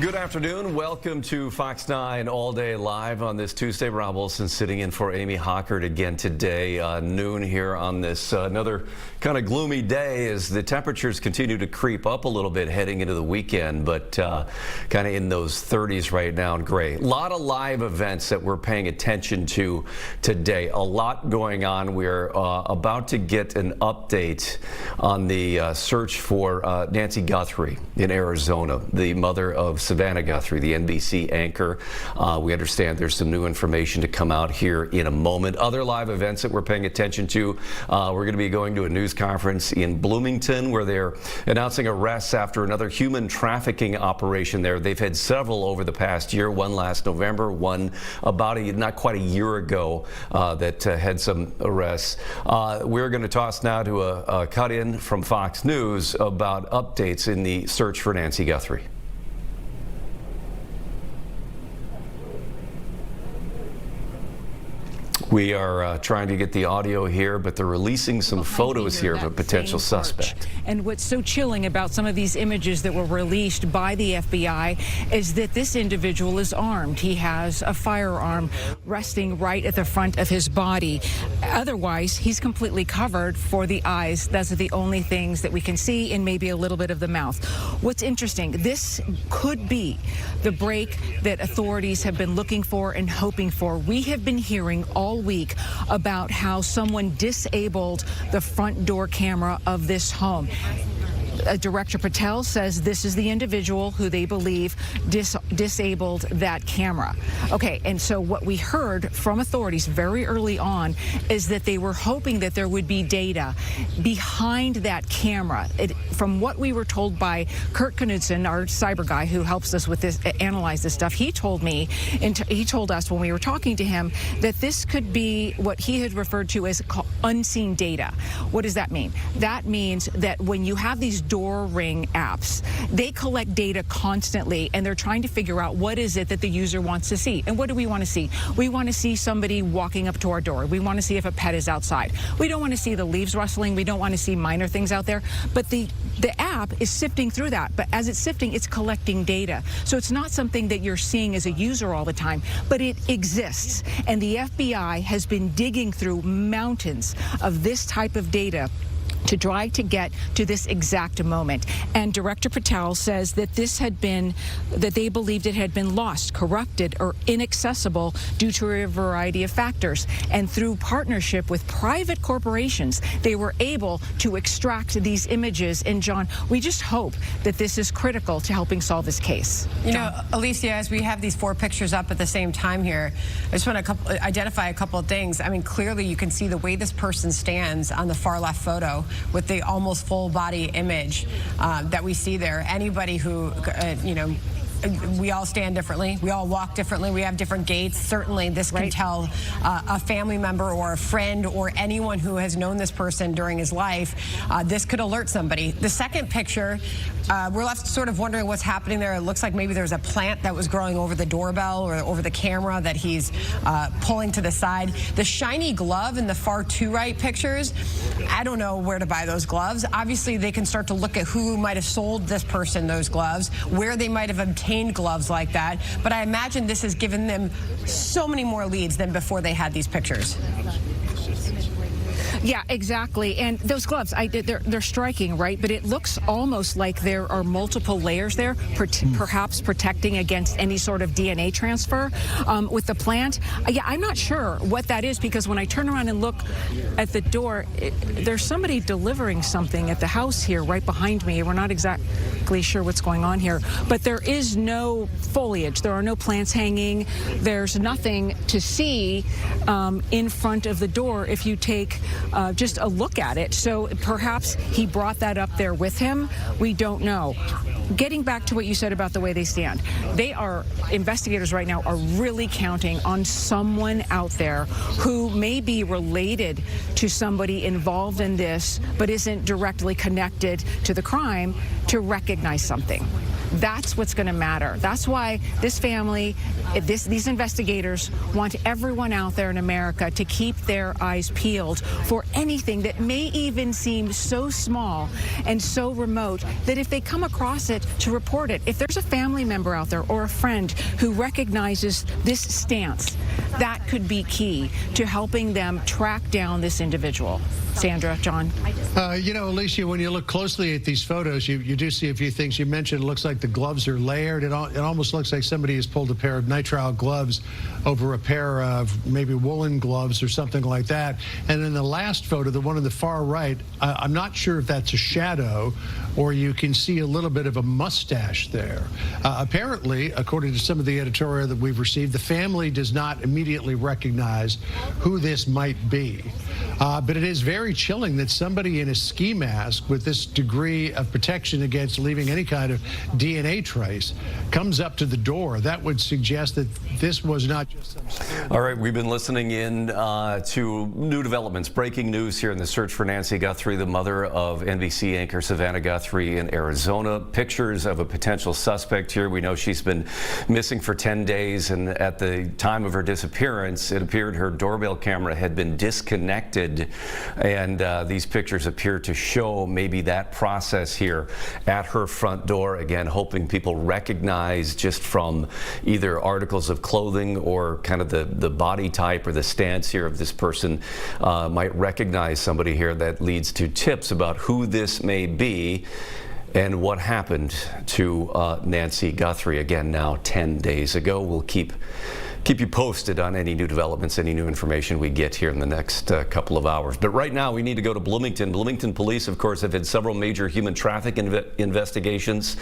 Good afternoon. Welcome to Fox 9 All Day Live on this Tuesday. Rob Wilson sitting in for Amy Hockert again today, noon here on this another kind of gloomy day as the temperatures continue to creep up a little bit heading into the weekend, but kind of in those 30s right now and gray. A lot of live events that we're paying attention to today. A lot going on. We're about to get an update on the search for Nancy Guthrie in Arizona, the mother of Savannah Guthrie, the NBC anchor. We understand there's some new information to come out here in a moment. Other live events that we're paying attention to, we're going to be going to a news conference in Bloomington where they're announcing arrests after another human trafficking operation there. They've had several over the past year, one last November, one about not quite a year ago that had some arrests. We're going to toss now to a cut-in from Fox News about updates in the search for Nancy Guthrie. We are trying to get the audio here, but they're releasing some photos here of a potential suspect. And what's so chilling about some of these images that were released by the FBI is that this individual is armed. He has a firearm resting right at the front of his body. Otherwise, he's completely covered for the eyes. Those are the only things that we can see, and maybe a little bit of the mouth. What's interesting, this could be the break that authorities have been looking for and hoping for. We have been hearing all week about how someone disabled the front door camera of this home. Director Patel says this is the individual who they believe disabled that camera. Okay, and so what we heard from authorities very early on is that they were hoping that there would be data behind that camera. From what we were told by Kurt Knudsen, our cyber guy who helps us with this, analyze this stuff, he told me, and he told us when we were talking to him, that this could be what he had referred to as unseen data. What does that mean? That means that when you have these door ring apps, they collect data constantly, and they're trying to figure out what is it that the user wants to see. And what do we want to see? We want to see somebody walking up to our door. We want to see if a pet is outside. We don't want to see the leaves rustling. We don't want to see minor things out there. But the app is sifting through that. But as it's sifting, it's collecting data. So it's not something that you're seeing as a user all the time, but it exists. And the FBI has been digging through mountains of this type of data to try to get to this exact moment. And Director Patel says that they believed it had been lost, corrupted, or inaccessible due to a variety of factors. And through partnership with private corporations, they were able to extract these images. And John, we just hope that this is critical to helping solve this case. You know, Alicia, as we have these 4 pictures up at the same time here, I just want to identify a couple of things. I mean, clearly you can see the way this person stands on the far left photo with the almost full body image that we see there. Anybody who, you know, we all stand differently. We all walk differently. We have different gaits. Certainly, this can tell a family member or a friend or anyone who has known this person during his life. This could alert somebody. The second picture, we're left sort of wondering what's happening there. It looks like maybe there's a plant that was growing over the doorbell or over the camera that he's pulling to the side. The shiny glove in the far 2 right pictures, I don't know where to buy those gloves. Obviously, they can start to look at who might have sold this person those gloves, where they might have obtained gloves like that, but I imagine this has given them so many more leads than before they had these pictures. Yeah, exactly. And those gloves, they're striking, right? But it looks almost like there are multiple layers there, perhaps protecting against any sort of DNA transfer with the plant. Yeah, I'm not sure what that is, because when I turn around and look at the door, there's somebody delivering something at the house here right behind me. We're not exactly sure what's going on here, but there is no foliage. There are no plants hanging. There's nothing to see in front of the door if you take just a look at it. So perhaps he brought that up there with him. We don't know. Getting back to what you said about the way they stand, investigators right now are really counting on someone out there who may be related to somebody involved in this, but isn't directly connected to the crime, to recognize something. That's what's going to matter. That's why this family, these investigators want everyone out there in America to keep their eyes peeled for anything that may even seem so small and so remote that if they come across it, to report it. If there's a family member out there or a friend who recognizes this stance, that could be key to helping them track down this individual. Sandra, John. Alicia, when you look closely at these photos, you do see a few things. You mentioned it looks like the gloves are layered. It almost looks like somebody has pulled a pair of nitrile gloves over a pair of maybe woolen gloves or something like that. And then the last photo, the one on the far right, I'm not sure if that's a shadow or you can see a little bit of a mustache there. Apparently, according to some of the editorial that we've received, the family does not immediately recognize who this might be. But it is very chilling that somebody in a ski mask with this degree of protection against leaving any kind of DNA trace comes up to the door. That would suggest that this was not just some... All right, we've been listening in to new developments, breaking news here in the search for Nancy Guthrie, the mother of NBC anchor Savannah Guthrie in Arizona. Pictures of a potential suspect here. We know she's been missing for 10 days, and at the time of her disappearance, it appeared her doorbell camera had been disconnected, and these pictures appear to show maybe that process here at her front door. Again, hoping people recognize just from either articles of clothing or kind of the body type or the stance here of this person might recognize somebody here. That leads to tips about who this may be and what happened to Nancy Guthrie, again now 10 days ago. We'll keep you posted on any new developments, any new information we get here in the next couple of hours. But right now we need to go to Bloomington. Bloomington police, of course, have had several major human trafficking investigations.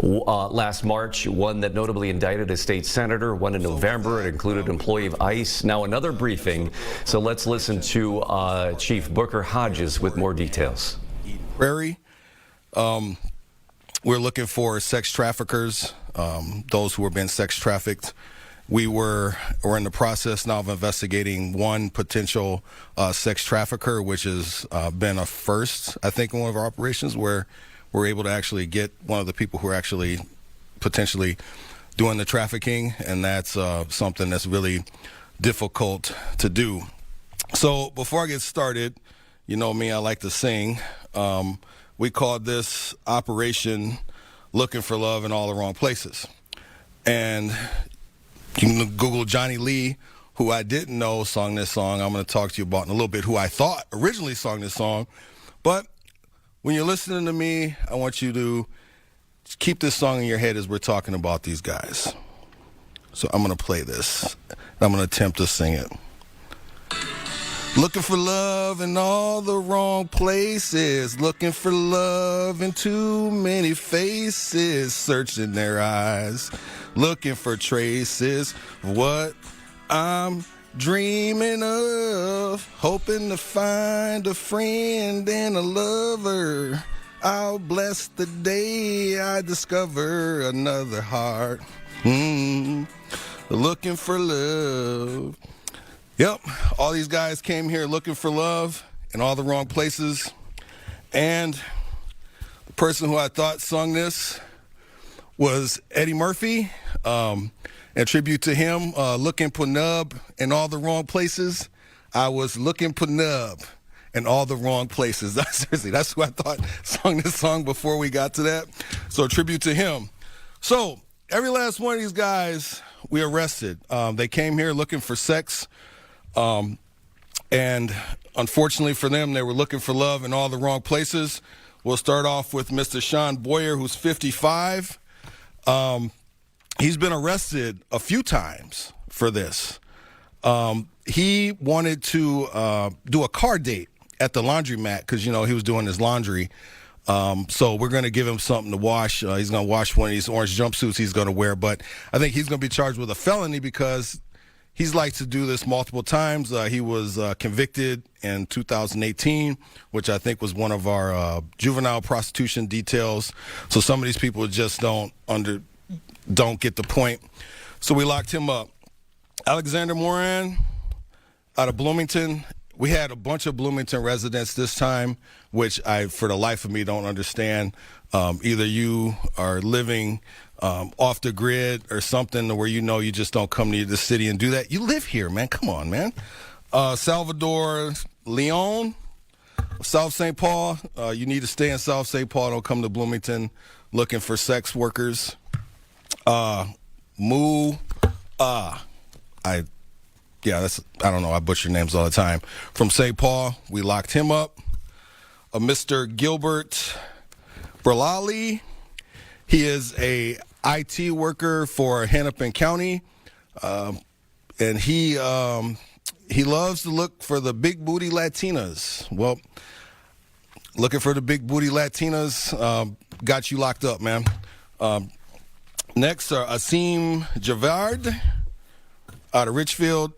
Last March, one that notably indicted a state senator, one in November. It included an employee of ICE. Now another briefing. So let's listen to Chief Booker Hodges with more details. Prairie. We're looking for sex traffickers, those who have been sex trafficked. We're in the process now of investigating one potential sex trafficker, which has been a first, I think, in one of our operations, where we're able to actually get one of the people who are actually potentially doing the trafficking, and that's something that's really difficult to do. So before I get started, you know me, I like to sing. We called this Operation Looking for Love in All the Wrong Places. And you can Google Johnny Lee, who I didn't know sung this song. I'm going to talk to you about in a little bit who I thought originally sung this song. But when you're listening to me, I want you to keep this song in your head as we're talking about these guys. So I'm going to play this. I'm going to attempt to sing it. Looking for love in all the wrong places. Looking for love in too many faces. Searching their eyes. Looking for traces of what I'm dreaming of. Hoping to find a friend and a lover. I'll bless the day I discover another heart. Looking for love. Yep, all these guys came here looking for love in all the wrong places. And the person who I thought sung this was Eddie Murphy. In tribute to him, looking for nub in all the wrong places. I was looking for nub in all the wrong places. Seriously, that's who I thought sung this song before we got to that. So a tribute to him. So every last one of these guys we arrested. They came here looking for sex. And unfortunately for them, they were looking for love in all the wrong places. We'll start off with Mr. Sean Boyer, who's 55. He's been arrested a few times for this. He wanted to do a car date at the laundromat because, you know, he was doing his laundry. So we're going to give him something to wash. He's going to wash one of these orange jumpsuits he's going to wear. But I think he's going to be charged with a felony because he's liked to do this multiple times. He was convicted in 2018, which I think was one of our juvenile prostitution details. So some of these people just don't get the point. So we locked him up. Alexander Moran out of Bloomington, we had a bunch of Bloomington residents this time, which I, for the life of me, don't understand. Either you are living off the grid or something where you just don't come to the city and do that. You live here, man. Come on, man. Salvador Leon, South St. Paul. You need to stay in South St. Paul. Don't come to Bloomington looking for sex workers. I don't know. I butcher names all the time. From St. Paul, we locked him up. Mr. Gilbert Berlali, he is a IT worker for Hennepin County, and he loves to look for the big booty Latinas. Well, looking for the big booty Latinas got you locked up, man. Next, Asim Javard out of Richfield.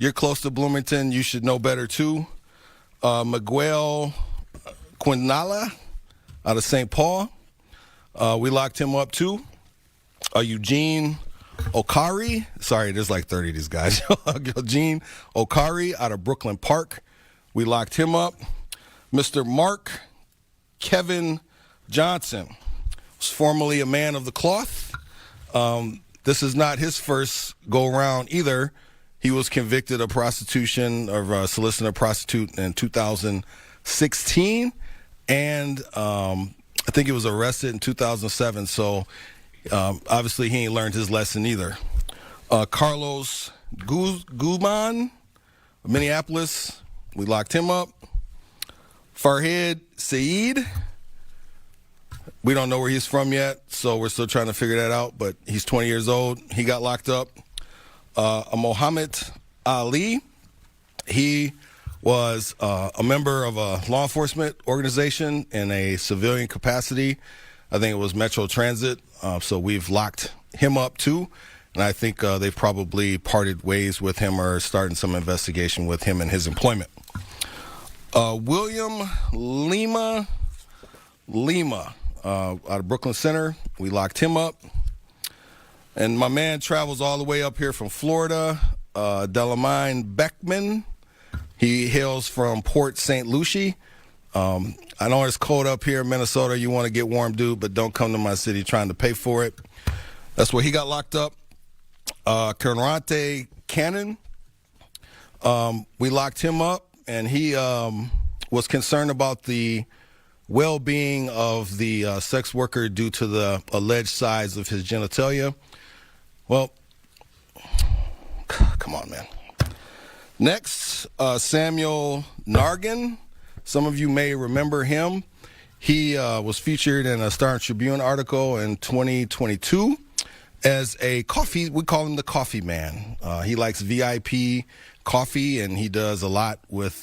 You're close to Bloomington. You should know better, too. Miguel Quinala out of St. Paul. We locked him up, too. Eugene Okari. Sorry, there's like 30 of these guys. Eugene Okari out of Brooklyn Park. We locked him up. Mr. Mark Kevin Johnson was formerly a man of the cloth. This is not his first go-around either. He was convicted of prostitution, of soliciting a prostitute in 2016, and I think he was arrested in 2007, so obviously he ain't learned his lesson either. Carlos Guzman, Minneapolis, we locked him up. Farhad Saeed, we don't know where he's from yet, so we're still trying to figure that out, but he's 20 years old. He got locked up. Mohammed Ali, he was a member of a law enforcement organization in a civilian capacity. I think it was Metro Transit, so we've locked him up too, and I think they've probably parted ways with him or starting some investigation with him and his employment. William Lima out of Brooklyn Center, we locked him up. And my man travels all the way up here from Florida, Delamine Beckman. He hails from Port St. Lucie. I know it's cold up here in Minnesota. You want to get warm, dude, but don't come to my city trying to pay for it. That's where he got locked up. Conrante Cannon, we locked him up, and he was concerned about the well-being of the sex worker due to the alleged size of his genitalia. Well, come on, man. Next, Samuel Nargan. Some of you may remember him. He was featured in a Star Tribune article in 2022 as a coffee, we call him the coffee man. He likes VIP coffee, and he does a lot with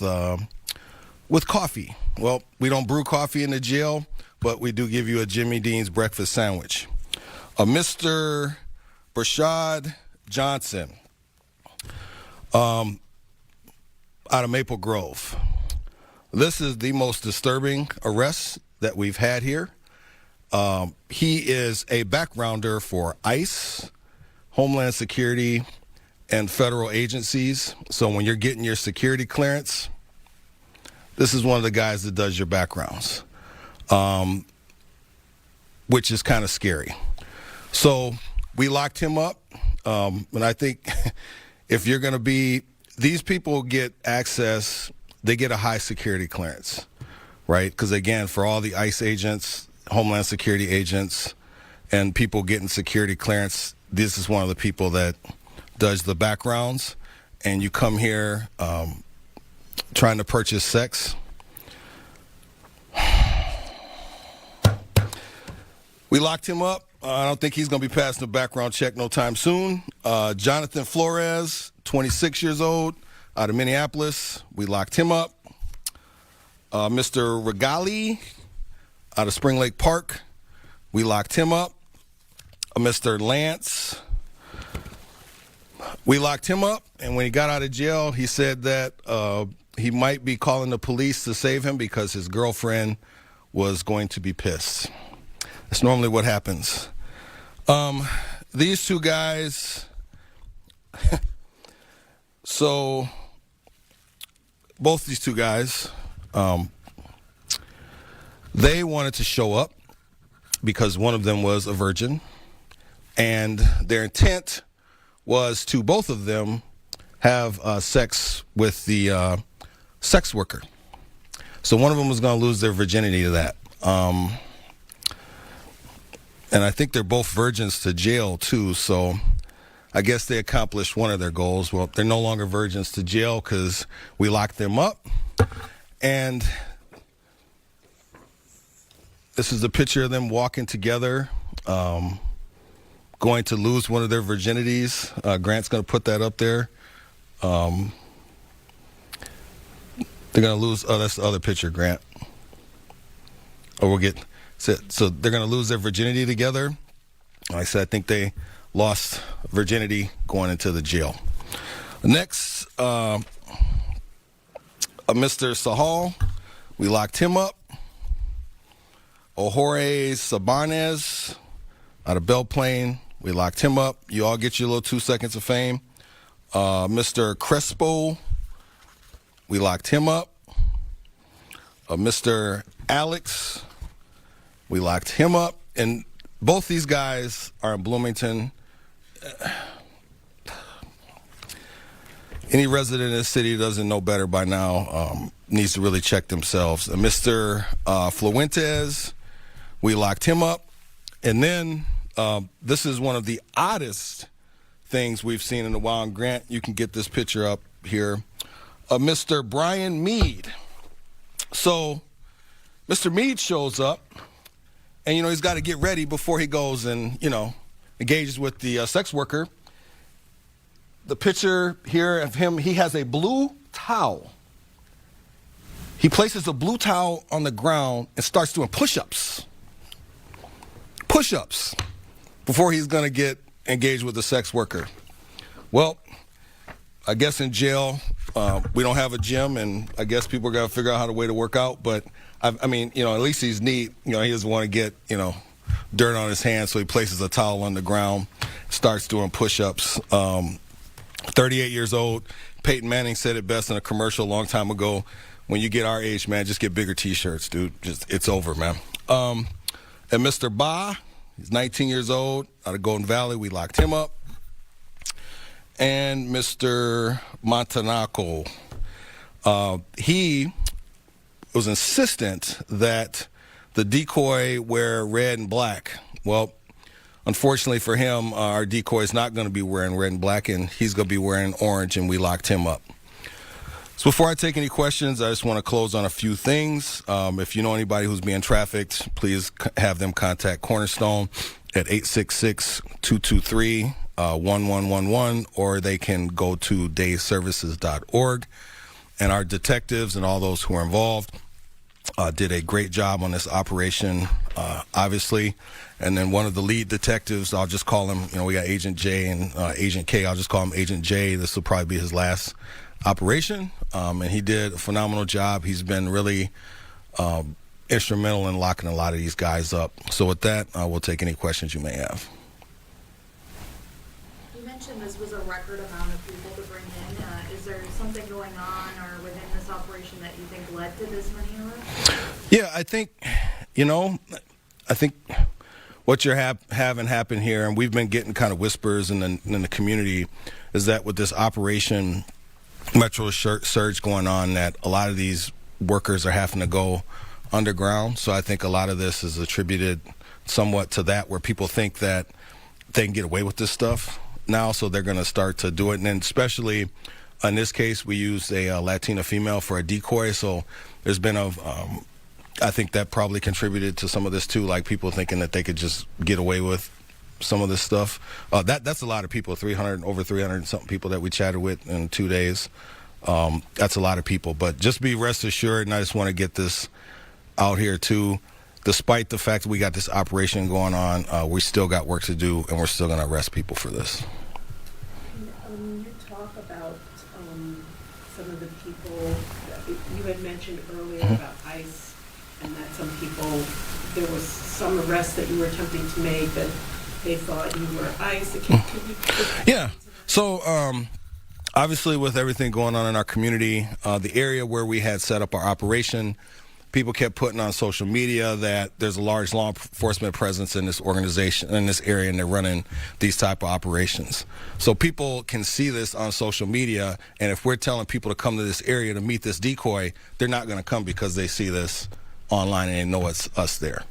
coffee. Well, we don't brew coffee in the jail, but we do give you a Jimmy Dean's breakfast sandwich. Mr. Brashad Johnson out of Maple Grove. This is the most disturbing arrest that we've had here. He is a backgrounder for ICE, Homeland Security, and federal agencies. So when you're getting your security clearance, this is one of the guys that does your backgrounds, which is kind of scary. So we locked him up, and I think if you're going to be, these people get access, they get a high security clearance, right? Because again, for all the ICE agents, Homeland Security agents, and people getting security clearance, this is one of the people that does the backgrounds, and you come here trying to purchase sex. We locked him up. I don't think he's going to be passing a background check no time soon. Jonathan Flores, 26 years old, out of Minneapolis. We locked him up. Mr. Regali, out of Spring Lake Park. We locked him up. Mr. Lance, we locked him up. And when he got out of jail, he said that he might be calling the police to save him because his girlfriend was going to be pissed. That's normally what happens. These two guys, so both these two guys, they wanted to show up because one of them was a virgin, and their intent was to both of them have sex with the sex worker. So one of them was going to lose their virginity to that. And I think they're both virgins to jail, too, so I guess they accomplished one of their goals. Well, they're no longer virgins to jail because we locked them up. And this is a picture of them walking together, going to lose one of their virginities. Grant's going to put that up there. They're going to lose. Oh, that's the other picture, Grant. Oh, we'll get. So they're going to lose their virginity together. Like I said, I think they lost virginity going into the jail. Next, Mr. Sahal, we locked him up. Jorge Sabanez out of Belle Plaine, we locked him up. You all get your little 2 seconds of fame. Mr. Crespo, we locked him up. Mr. Alex, we locked him up. And both these guys are in Bloomington. Any resident in the city who doesn't know better by now needs to really check themselves. Mr. Fluentes, we locked him up. And then this is one of the oddest things we've seen in a while. And Grant, you can get this picture up here. Mr. Brian Mead. So Mr. Mead shows up, and, he's got to get ready before he goes and, engages with the sex worker. The picture here of him, he has a blue towel. He places a blue towel on the ground and starts doing push-ups. Push-ups before he's going to get engaged with the sex worker. Well, I guess in jail, we don't have a gym, and I guess people are going to figure out how to way to work out. But, at least he's neat. He doesn't want to get, dirt on his hands, so he places a towel on the ground, starts doing push-ups. 38 years old. Peyton Manning said it best in a commercial a long time ago. When you get our age, man, just get bigger T-shirts, dude. It's over, man. And Mr. Ba, he's 19 years old, out of Golden Valley. We locked him up. And Mr. Montanaco, he was insistent that the decoy wear red and black. Well, unfortunately for him, our decoy is not going to be wearing red and black, and he's going to be wearing orange, and we locked him up. So before I take any questions, I just want to close on a few things. If you know anybody who's being trafficked, please have them contact Cornerstone at 866-223-1111, or they can go to dayservices.org. And our detectives and all those who are involved did a great job on this operation, obviously. And then one of the lead detectives, I'll just call him, we got Agent J and Agent K. I'll just call him Agent J. This will probably be his last operation. And he did a phenomenal job. He's been really instrumental in locking a lot of these guys up. So with that, we'll take any questions you may have. You mentioned this was a record amount of people to bring in. Is there something going on or within this operation that you think led to this many arrests? Yeah, I think, what you're having happen here, and we've been getting kind of whispers in the community, is that with this Operation Metro Surge going on, that a lot of these workers are having to go underground. So I think a lot of this is attributed somewhat to that, where people think that they can get away with this stuff now, so they're going to start to do it. And then especially in this case, we used a Latina female for a decoy, so there's been I think that probably contributed to some of this too, like people thinking that they could just get away with some of this stuff. That's a lot of people, over 300 something people that we chatted with in 2 days. That's a lot of people, but just be rest assured, and I just want to get this out here too. Despite the fact that we got this operation going on, we still got work to do, and we're still going to arrest people for this. You talk about some of the people you had mentioned earlier about ICE, and that some people, there was some arrests that you were attempting to make that they thought you were ICE. Could you Yeah. So Obviously, with everything going on in our community, the area where we had set up our operation, people kept putting on social media that there's a large law enforcement presence in this organization, in this area, and they're running these type of operations. So people can see this on social media, and if we're telling people to come to this area to meet this decoy, they're not going to come because they see this online and they know it's us there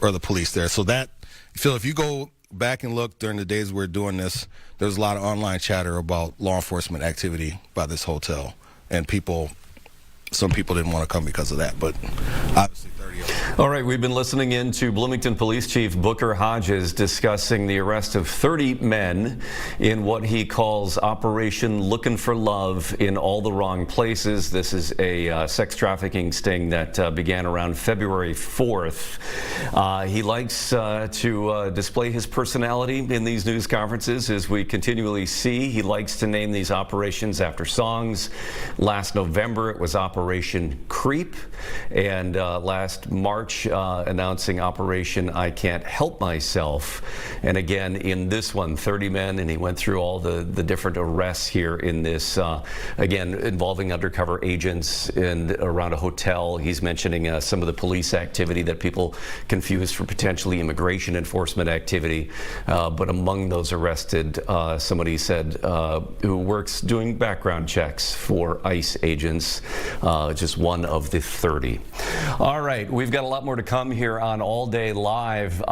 or the police there. So that, Phil, if you go back and look during the days we're doing this, there's a lot of online chatter about law enforcement activity by this hotel, and some people didn't want to come because of that, but obviously 30 of them. All right, we've been listening in to Bloomington Police Chief Booker Hodges discussing the arrest of 30 men in what he calls Operation Looking for Love in All the Wrong Places. This is a sex trafficking sting that began around February 4th. He likes to display his personality in these news conferences, as we continually see. He likes to name these operations after songs. Last November, it was Operation Creep, and last March, announcing Operation I Can't Help Myself. And again, in this one, 30 men, and he went through all the different arrests here in this, again, involving undercover agents and around a hotel. He's mentioning some of the police activity that people confuse for potentially immigration enforcement activity. But among those arrested, somebody said who works doing background checks for ICE agents, just one of the 30. All right, we've got a lot more to come here on All Day Live,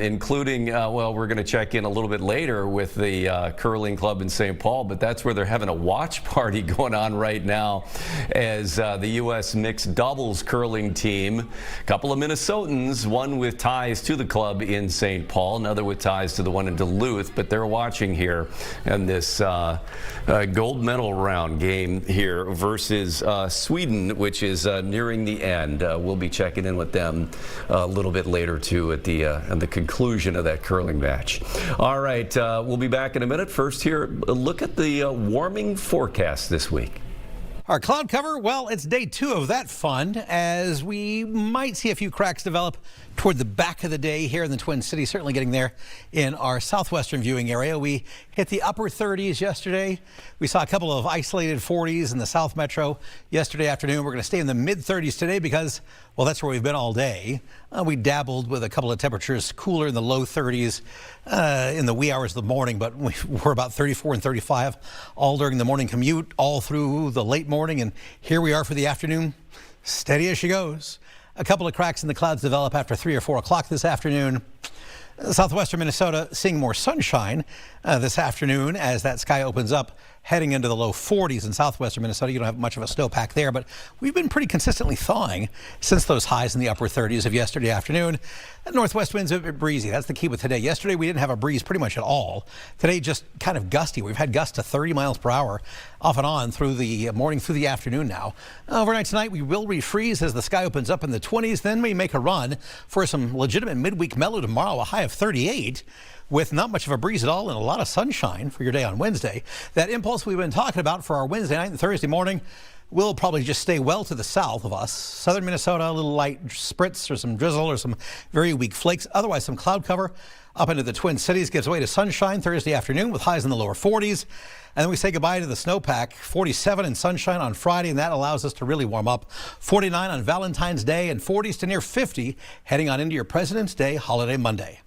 including, well, we're going to check in a little bit later with the curling club in St. Paul, but that's where they're having a watch party going on right now as the U.S. mixed doubles curling team, a couple of Minnesotans, one with ties to the club in St. Paul, another with ties to the one in Duluth, but they're watching here in this gold medal round game here versus Sweden, which is nearing the end. We'll be checking in with them a little bit later too at the conclusion of that curling match. All right, we'll be back in a minute. First here, a look at the warming forecast this week. Our cloud cover, well, it's day 2 of that fun, as we might see a few cracks develop toward the back of the day here in the Twin Cities, certainly getting there in our southwestern viewing area. We hit the upper 30s yesterday. We saw a couple of isolated 40s in the South Metro yesterday afternoon. We're going to stay in the mid 30s today because, well, that's where we've been all day. We dabbled with a couple of temperatures cooler in the low 30s in the wee hours of the morning, but we were about 34 and 35 all during the morning commute, all through the late morning, and here we are for the afternoon, steady as she goes. A couple of cracks in the clouds develop after 3 or 4 o'clock this afternoon. Southwestern Minnesota seeing more sunshine this afternoon as that sky opens up, heading into the low 40s in southwestern Minnesota. You don't have much of a snowpack there, but we've been pretty consistently thawing since those highs in the upper 30s of yesterday afternoon. Northwest winds a bit breezy. That's the key with today. Yesterday we didn't have a breeze pretty much at all. Today just kind of gusty. We've had gusts to 30 miles per hour off and on through the morning through the afternoon now. Overnight tonight we will refreeze as the sky opens up in the 20s. Then we make a run for some legitimate midweek mellow tomorrow, a high of 38. With not much of a breeze at all and a lot of sunshine for your day on Wednesday. That impulse we've been talking about for our Wednesday night and Thursday morning will probably just stay well to the south of us. Southern Minnesota, a little light spritz or some drizzle or some very weak flakes. Otherwise, some cloud cover up into the Twin Cities. Gives way to sunshine Thursday afternoon with highs in the lower 40s. And then we say goodbye to the snowpack. 47 and sunshine on Friday, and that allows us to really warm up. 49 on Valentine's Day and 40s to near 50 heading on into your President's Day holiday Monday.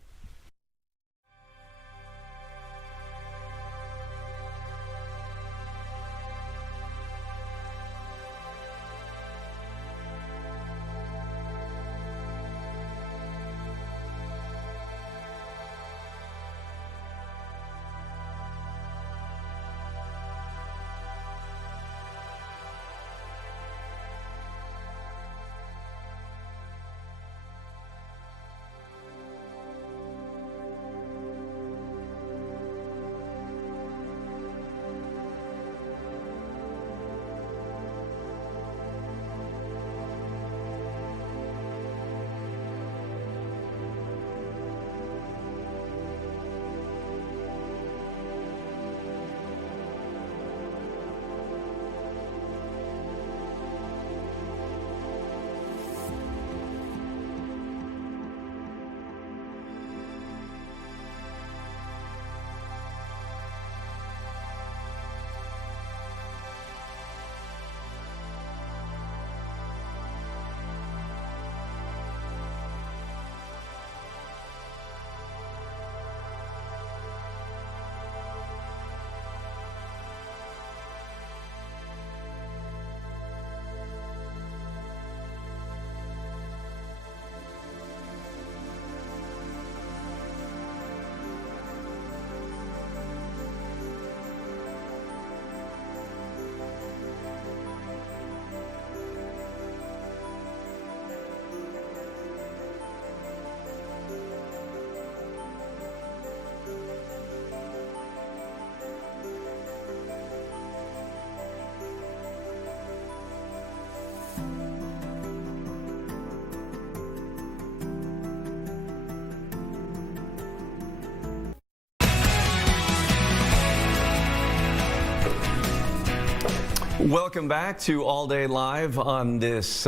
Welcome back to All Day Live on this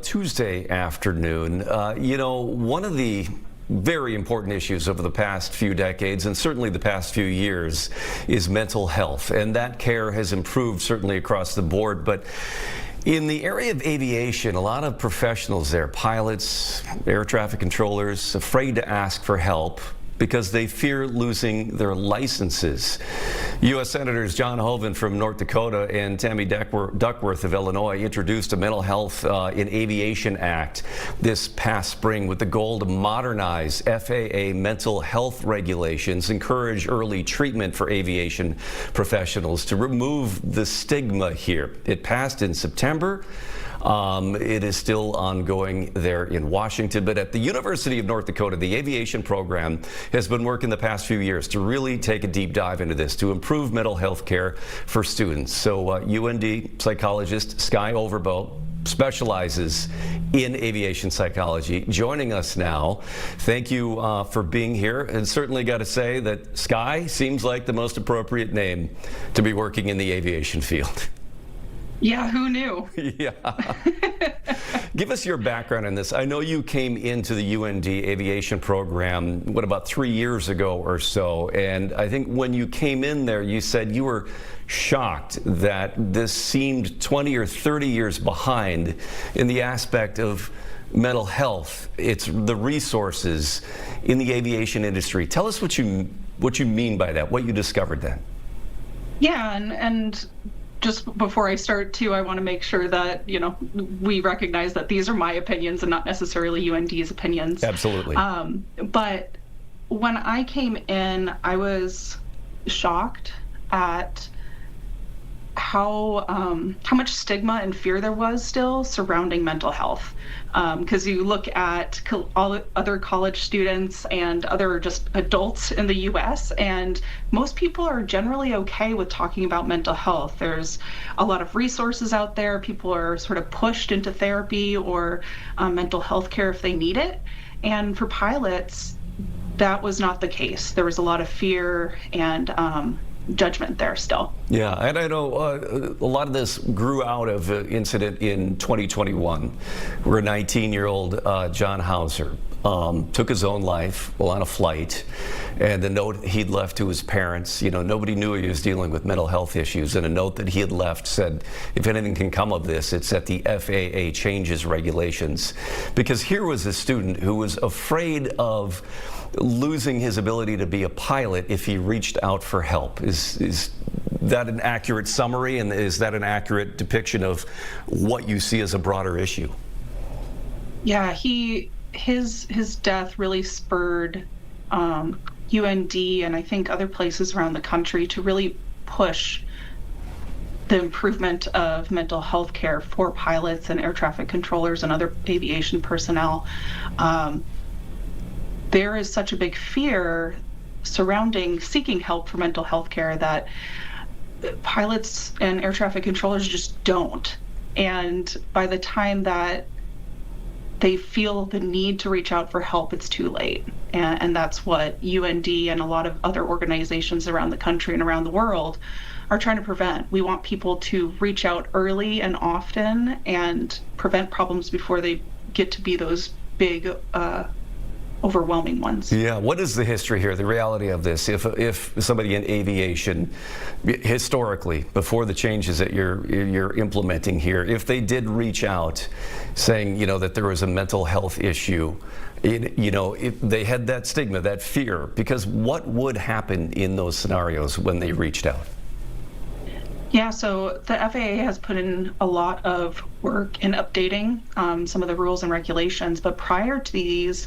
Tuesday afternoon. You know, one of the very important issues over the past few decades, and certainly the past few years, is mental health. And that care has improved certainly across the board. But in the area of aviation, a lot of professionals there, pilots, air traffic controllers, afraid to ask for help because they fear losing their licenses. U.S. Senators John Hoeven from North Dakota and Tammy Duckworth of Illinois introduced a Mental Health in Aviation Act this past spring with the goal to modernize FAA mental health regulations, encourage early treatment for aviation professionals to remove the stigma here. It passed in September. It is still ongoing there in Washington, but at the University of North Dakota, the aviation program has been working the past few years to really take a deep dive into this, to improve mental health care for students. So UND psychologist Skye Overbo specializes in aviation psychology, joining us now. Thank you for being here, and certainly got to say that Skye seems like the most appropriate name to be working in the aviation field. Yeah, who knew? Yeah. Give us your background in this. I know you came into the UND aviation program, what, about 3 years ago or so, and I think when you came in there, you said you were shocked that this seemed 20 or 30 years behind in the aspect of mental health. It's the resources in the aviation industry. Tell us what you mean by that, what you discovered then. Yeah, and just before I start too, I want to make sure that, you know, we recognize that these are my opinions and not necessarily UND's opinions. Absolutely. But when I came in, I was shocked at how much stigma and fear there was still surrounding mental health. Because you look at all other college students and other just adults in the U.S., and most people are generally okay with talking about mental health. There's a lot of resources out there. People are sort of pushed into therapy or mental health care if they need it. And for pilots, that was not the case. There was a lot of fear and judgment there still. Yeah, and I know a lot of this grew out of an incident in 2021 where a 19-year-old John Hauser took his own life while on a flight, and the note he'd left to his parents, you know, nobody knew he was dealing with mental health issues, and a note that he had left said, if anything can come of this, it's that the FAA changes regulations. Because here was a student who was afraid of losing his ability to be a pilot if he reached out for help. Is that an accurate summary, and is that an accurate depiction of what you see as a broader issue? Yeah, his death really spurred UND and I think other places around the country to really push the improvement of mental health care for pilots and air traffic controllers and other aviation personnel. There is such a big fear surrounding seeking help for mental health care that pilots and air traffic controllers just don't. And by the time that they feel the need to reach out for help, it's too late. And that's what UND and a lot of other organizations around the country and around the world are trying to prevent. We want people to reach out early and often and prevent problems before they get to be those big, overwhelming ones. Yeah, what is the history here, the reality of this? If somebody in aviation, historically, before the changes that you're implementing here, if they did reach out saying, you know, that there was a mental health issue, you know, if they had that stigma, that fear, because what would happen in those scenarios when they reached out? Yeah, so the FAA has put in a lot of work in updating some of the rules and regulations, but prior to these,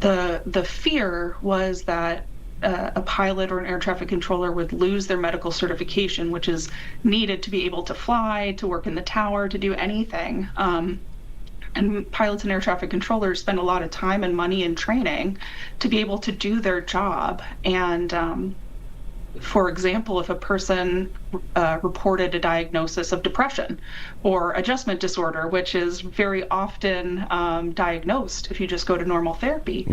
the fear was that a pilot or an air traffic controller would lose their medical certification, which is needed to be able to fly, to work in the tower, to do anything. And pilots and air traffic controllers spend a lot of time and money in training to be able to do their job. And for example, if a person reported a diagnosis of depression or adjustment disorder, which is very often diagnosed if you just go to normal therapy,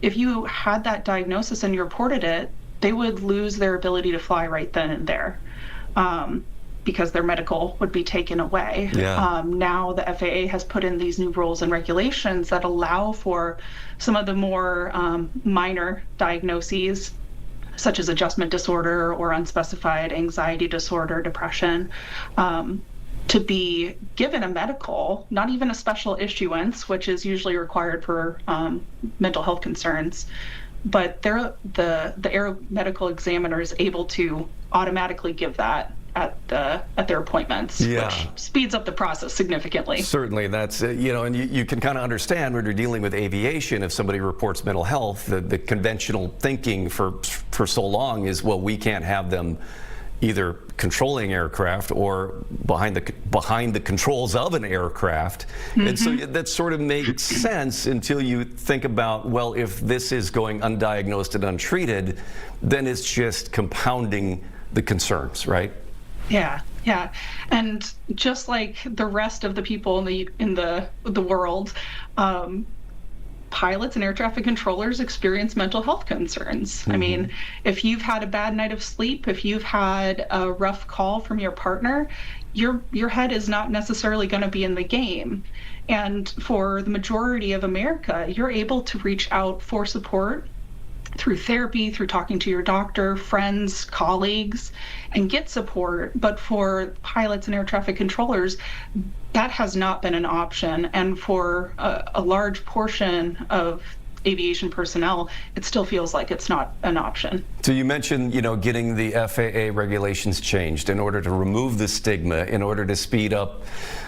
if you had that diagnosis and you reported it, they would lose their ability to fly right then and there. because their medical would be taken away. Yeah. Now the FAA has put in these new rules and regulations that allow for some of the more minor diagnoses, such as adjustment disorder or unspecified anxiety disorder, depression, to be given a medical, not even a special issuance, which is usually required for mental health concerns, but the Aero medical examiner is able to automatically give that at their appointments, which speeds up the process significantly. Certainly, that's and you can kind of understand when you're dealing with aviation. If somebody reports mental health, the conventional thinking for so long is, well, we can't have them either controlling aircraft or behind the controls of an aircraft. And so that sort of makes sense until you think about, well, if this is going undiagnosed and untreated, then it's just compounding the concerns, right? Yeah. And just like the rest of the people in the world, pilots and air traffic controllers experience mental health concerns. I mean, if you've had a bad night of sleep, if you've had a rough call from your partner, your head is not necessarily going to be in the game. And for the majority of America, you're able to reach out for support through therapy, through talking to your doctor, friends, colleagues, and get support. But for pilots and air traffic controllers, that has not been an option. And for a large portion of aviation personnel, it still feels like it's not an option. So you mentioned, getting the FAA regulations changed in order to remove the stigma, in order to speed up,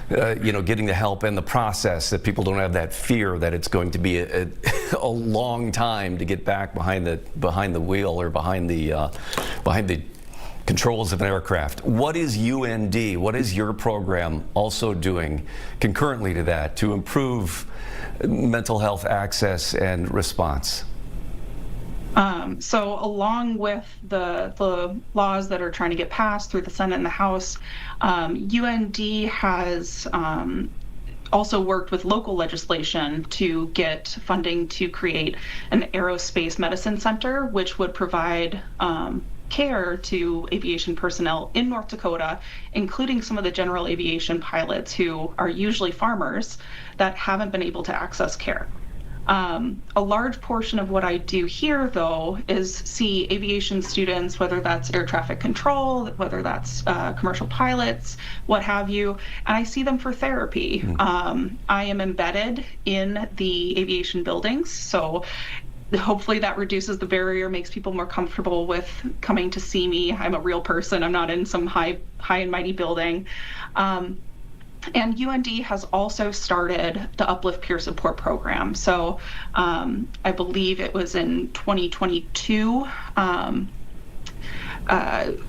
getting the help and the process, that people don't have that fear that it's going to be a long time to get back behind the wheel or behind the controls of an aircraft. What is UND? What is your program also doing concurrently to that to improve mental health access and response? So along with the laws that are trying to get passed through the Senate and the House, UND has also worked with local legislation to get funding to create an aerospace medicine center, which would provide care to aviation personnel in North Dakota, including some of the general aviation pilots who are usually farmers that haven't been able to access care. A large portion of what I do here, though, is see aviation students, whether that's air traffic control, whether that's commercial pilots, what have you, and I see them for therapy. I am embedded in the aviation buildings, so hopefully that reduces the barrier, makes people more comfortable with coming to see me. I'm a real person. I'm not in some high and mighty building. And UND has also started the Uplift Peer Support Program. So I believe it was in 2022,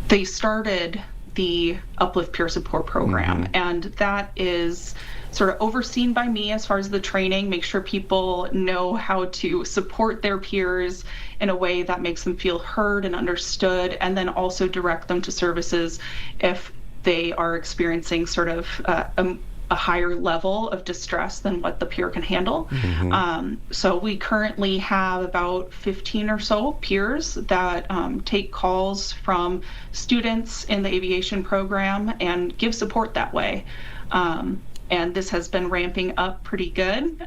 they started the Uplift Peer Support Program. And that is sort of overseen by me as far as the training, make sure people know how to support their peers in a way that makes them feel heard and understood, and then also direct them to services if they are experiencing sort of a higher level of distress than what the peer can handle. So we currently have about 15 or so peers that take calls from students in the aviation program and give support that way. And this has been ramping up pretty good.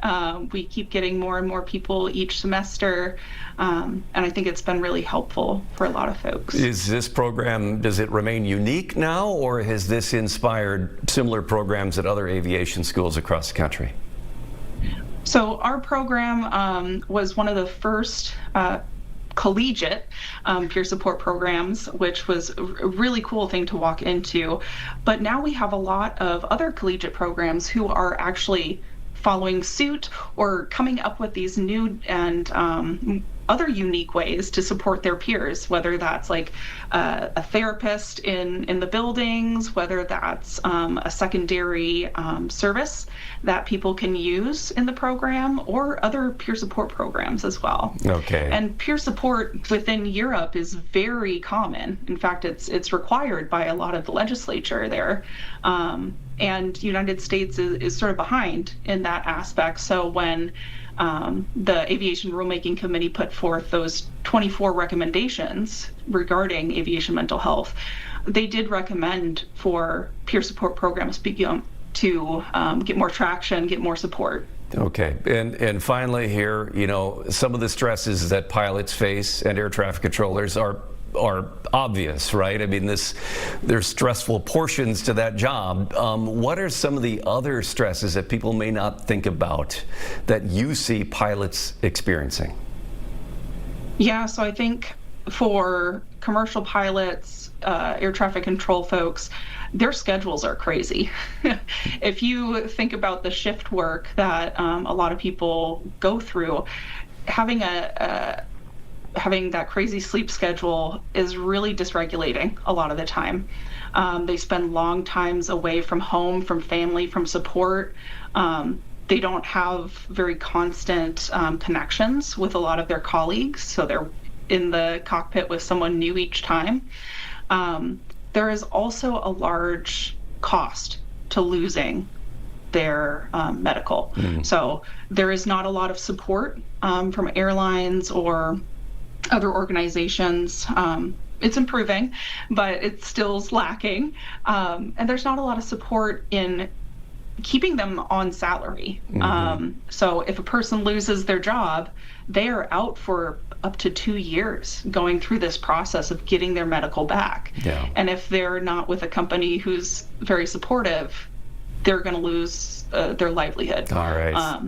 We keep getting more and more people each semester, and I think it's been really helpful for a lot of folks. Is this program, does it remain unique now, or has this inspired similar programs at other aviation schools across the country? So our program was one of the first collegiate peer support programs, which was a really cool thing to walk into. But now we have a lot of other collegiate programs who are actually following suit or coming up with these new and other unique ways to support their peers, whether that's like a therapist in the buildings, whether that's a secondary service that people can use in the program, or other peer support programs as well. Okay. And peer support within Europe is very common. In fact, it's required by a lot of the legislature there. And United States is sort of behind in that aspect. So when the Aviation Rulemaking Committee put forth those 24 recommendations regarding aviation mental health, they did recommend for peer support programs to get more traction, get more support. Okay, and finally here, you know, some of the stresses that pilots face and air traffic controllers are obvious, right? I mean, there's stressful portions to that job. What are some of the other stresses that people may not think about that you see pilots experiencing? Yeah, so I think for commercial pilots, air traffic control folks, their schedules are crazy. If you think about the shift work that a lot of people go through, having that crazy sleep schedule is really dysregulating a lot of the time. They spend long times away from home, from family, from support. They don't have very constant connections with a lot of their colleagues, so they're in the cockpit with someone new each time. There is also a large cost to losing their medical. So there is not a lot of support from airlines or other organizations. It's improving, but it still's lacking. And there's not a lot of support in keeping them on salary. So if a person loses their job, they are out for up to 2 years going through this process of getting their medical back. Yeah. And if they're not with a company who's very supportive, they're going to lose their livelihood. All right.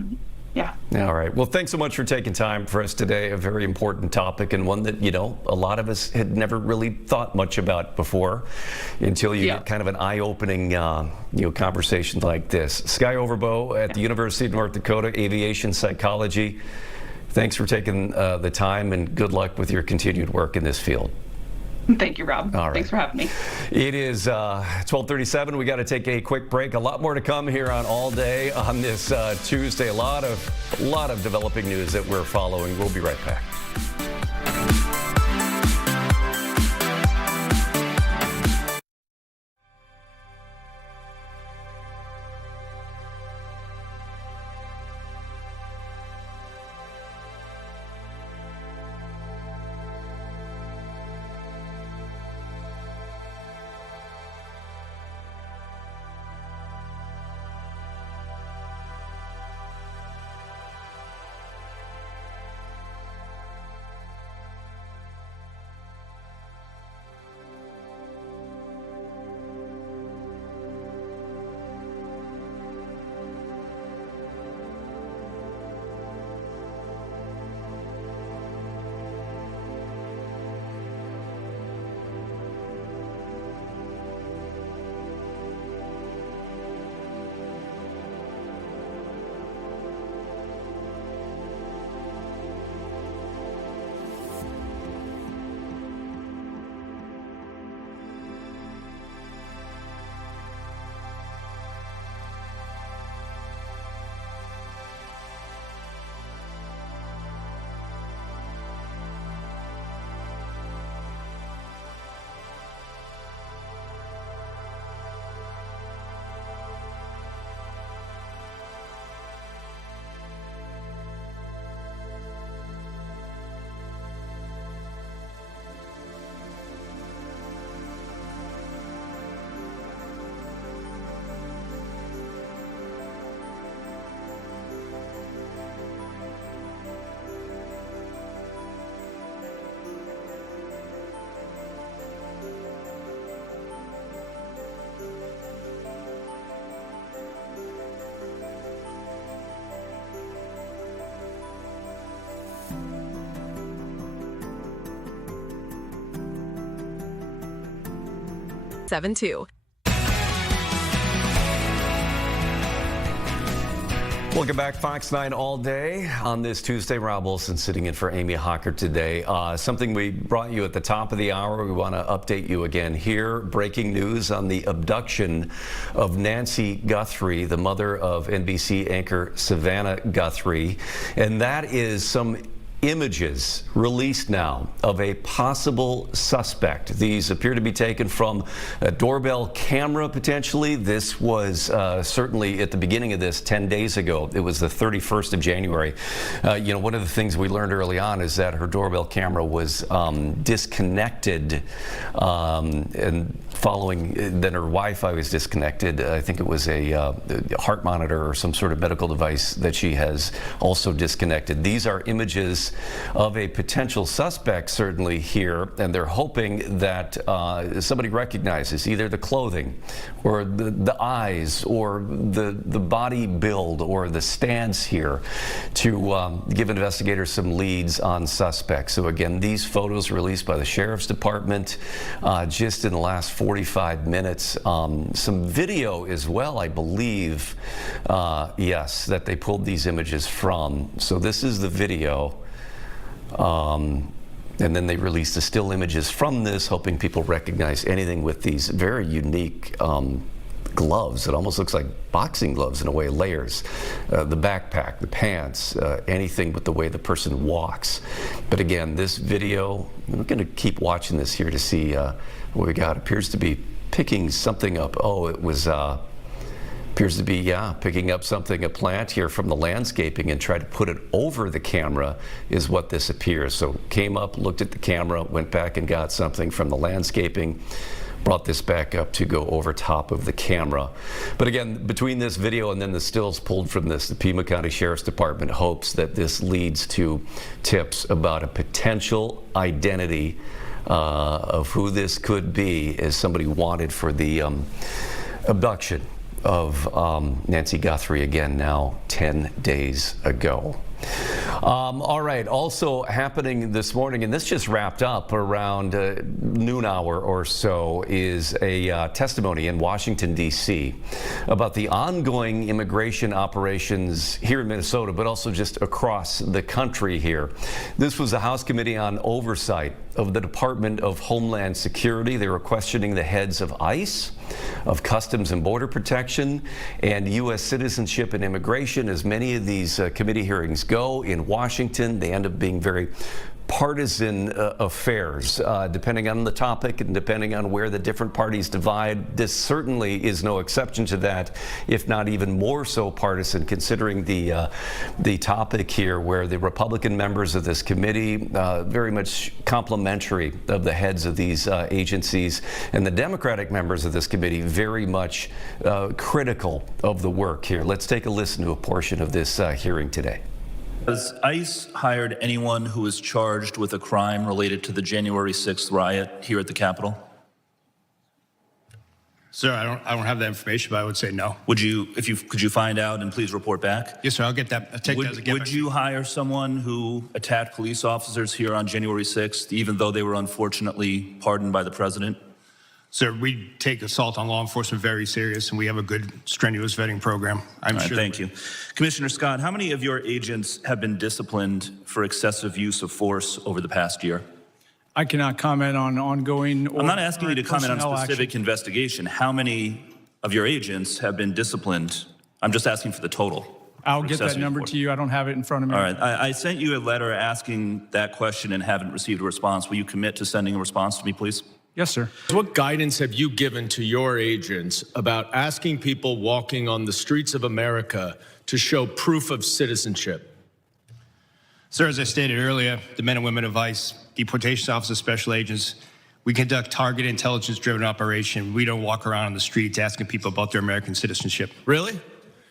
Yeah. All right. Well, thanks so much for taking time for us today. A very important topic, and one that, you know, a lot of us had never really thought much about before until you get kind of an eye-opening conversation like this. Skye Overbo at the University of North Dakota, aviation psychology. Thanks for taking the time, and good luck with your continued work in this field. Thank you, Rob. All right. Thanks for having me. It is 12:37. We got to take a quick break. A lot more to come here on All Day on this Tuesday. A lot of developing news that we're following. We'll be right back. Welcome back, Fox 9 All Day on this Tuesday. Rob Wilson sitting in for Amy Hocker today. Something we brought you at the top of the hour. We want to update you again here. Breaking news on the abduction of Nancy Guthrie, the mother of NBC anchor Savannah Guthrie. And that is some images released now of a possible suspect. These appear to be taken from a doorbell camera, potentially. This was certainly at the beginning of this 10 days ago. It was the 31st of January. One of the things we learned early on is that her doorbell camera was disconnected, and following then her Wi-Fi was disconnected. I think it was a heart monitor or some sort of medical device that she has also disconnected. These are images of a potential suspect certainly here, and they're hoping that somebody recognizes either the clothing or the eyes or the body build or the stance here to give investigators some leads on suspects. So again, these photos released by the Sheriff's Department just in the last 45 minutes. Some video as well, I believe, yes, that they pulled these images from. So this is the video. And then they released the still images from this, hoping people recognize anything with these very unique gloves. It almost looks like boxing gloves in a way, layers. The backpack, the pants, anything with the way the person walks. But again, this video, we're going to keep watching this here to see what we got. Appears to be picking something up. Oh, it was appears to be, picking up something, a plant here from the landscaping, and try to put it over the camera is what this appears. So came up, looked at the camera, went back and got something from the landscaping, brought this back up to go over top of the camera. But again, between this video and then the stills pulled from this, the Pima County Sheriff's Department hopes that this leads to tips about a potential identity of who this could be as somebody wanted for the abduction of Nancy Guthrie, again now 10 days ago. All right, also happening this morning, and this just wrapped up around noon hour or so, is a testimony in Washington, D.C. about the ongoing immigration operations here in Minnesota, but also just across the country here. This was the House Committee on Oversight of the Department of Homeland Security. They were questioning the heads of ICE, of Customs and Border Protection, and U.S. Citizenship and Immigration. As many of these committee hearings go in Washington, they end up being very partisan affairs, depending on the topic and depending on where the different parties divide. This certainly is no exception to that, if not even more so partisan, considering the topic here, where the Republican members of this committee very much complimentary of the heads of these agencies, and the Democratic members of this committee very much critical of the work here. Let's take a listen to a portion of this hearing today. Has ICE hired anyone who is charged with a crime related to the January 6th riot here at the Capitol? Sir, I don't have that information, but I would say no. Would you, could you find out and please report back? Yes, sir. I'll get that. I'll take that as a given. Would you hire someone who attacked police officers here on January 6th, even though they were unfortunately pardoned by the president? Sir, we take assault on law enforcement very serious, and we have a good, strenuous vetting program. I'm sure. Thank you. Commissioner Scott, how many of your agents have been disciplined for excessive use of force over the past year? I cannot comment on ongoing. I'm not asking you to comment on specific investigation. How many of your agents have been disciplined? I'm just asking for the total. I'll get that number to you. I don't have it in front of me. All right. I sent you a letter asking that question and haven't received a response. Will you commit to sending a response to me, please? Yes, sir. What guidance have you given to your agents about asking people walking on the streets of America to show proof of citizenship? Sir, as I stated earlier, the men and women of ICE, deportation officers, special agents, we conduct targeted intelligence-driven operation. We don't walk around on the streets asking people about their American citizenship. Really?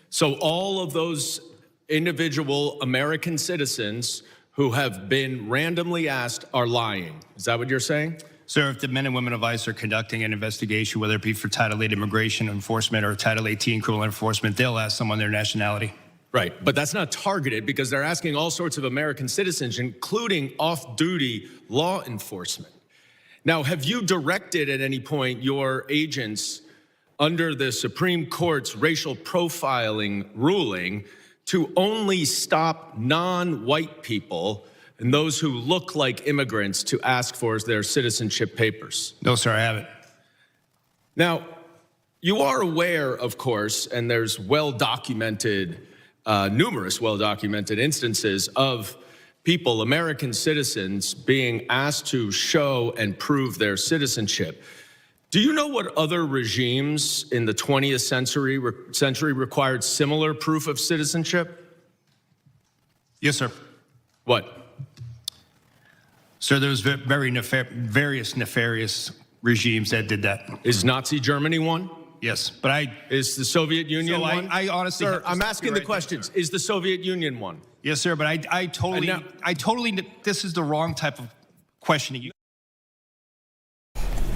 So all of those individual American citizens who have been randomly asked are lying. Is that what you're saying? Sir, if the men and women of ICE are conducting an investigation, whether it be for Title 8 immigration enforcement or Title 18 criminal enforcement, they'll ask someone their nationality. Right, but that's not targeted because they're asking all sorts of American citizens, including off-duty law enforcement. Now, have you directed at any point your agents under the Supreme Court's racial profiling ruling to only stop non-white people and those who look like immigrants to ask for their citizenship papers? No, sir, I haven't. Now, you are aware, of course, and there's well-documented, numerous well-documented instances of people, American citizens, being asked to show and prove their citizenship. Do you know what other regimes in the 20th century required similar proof of citizenship? Yes, sir. What? Sir, there was various nefarious regimes that did that. Is Nazi Germany one? Yes, but Is the Soviet Union one? I honestly, Sir, I'm asking the questions. Is the Soviet Union one? Yes, sir, but I totally, this is the wrong type of questioning.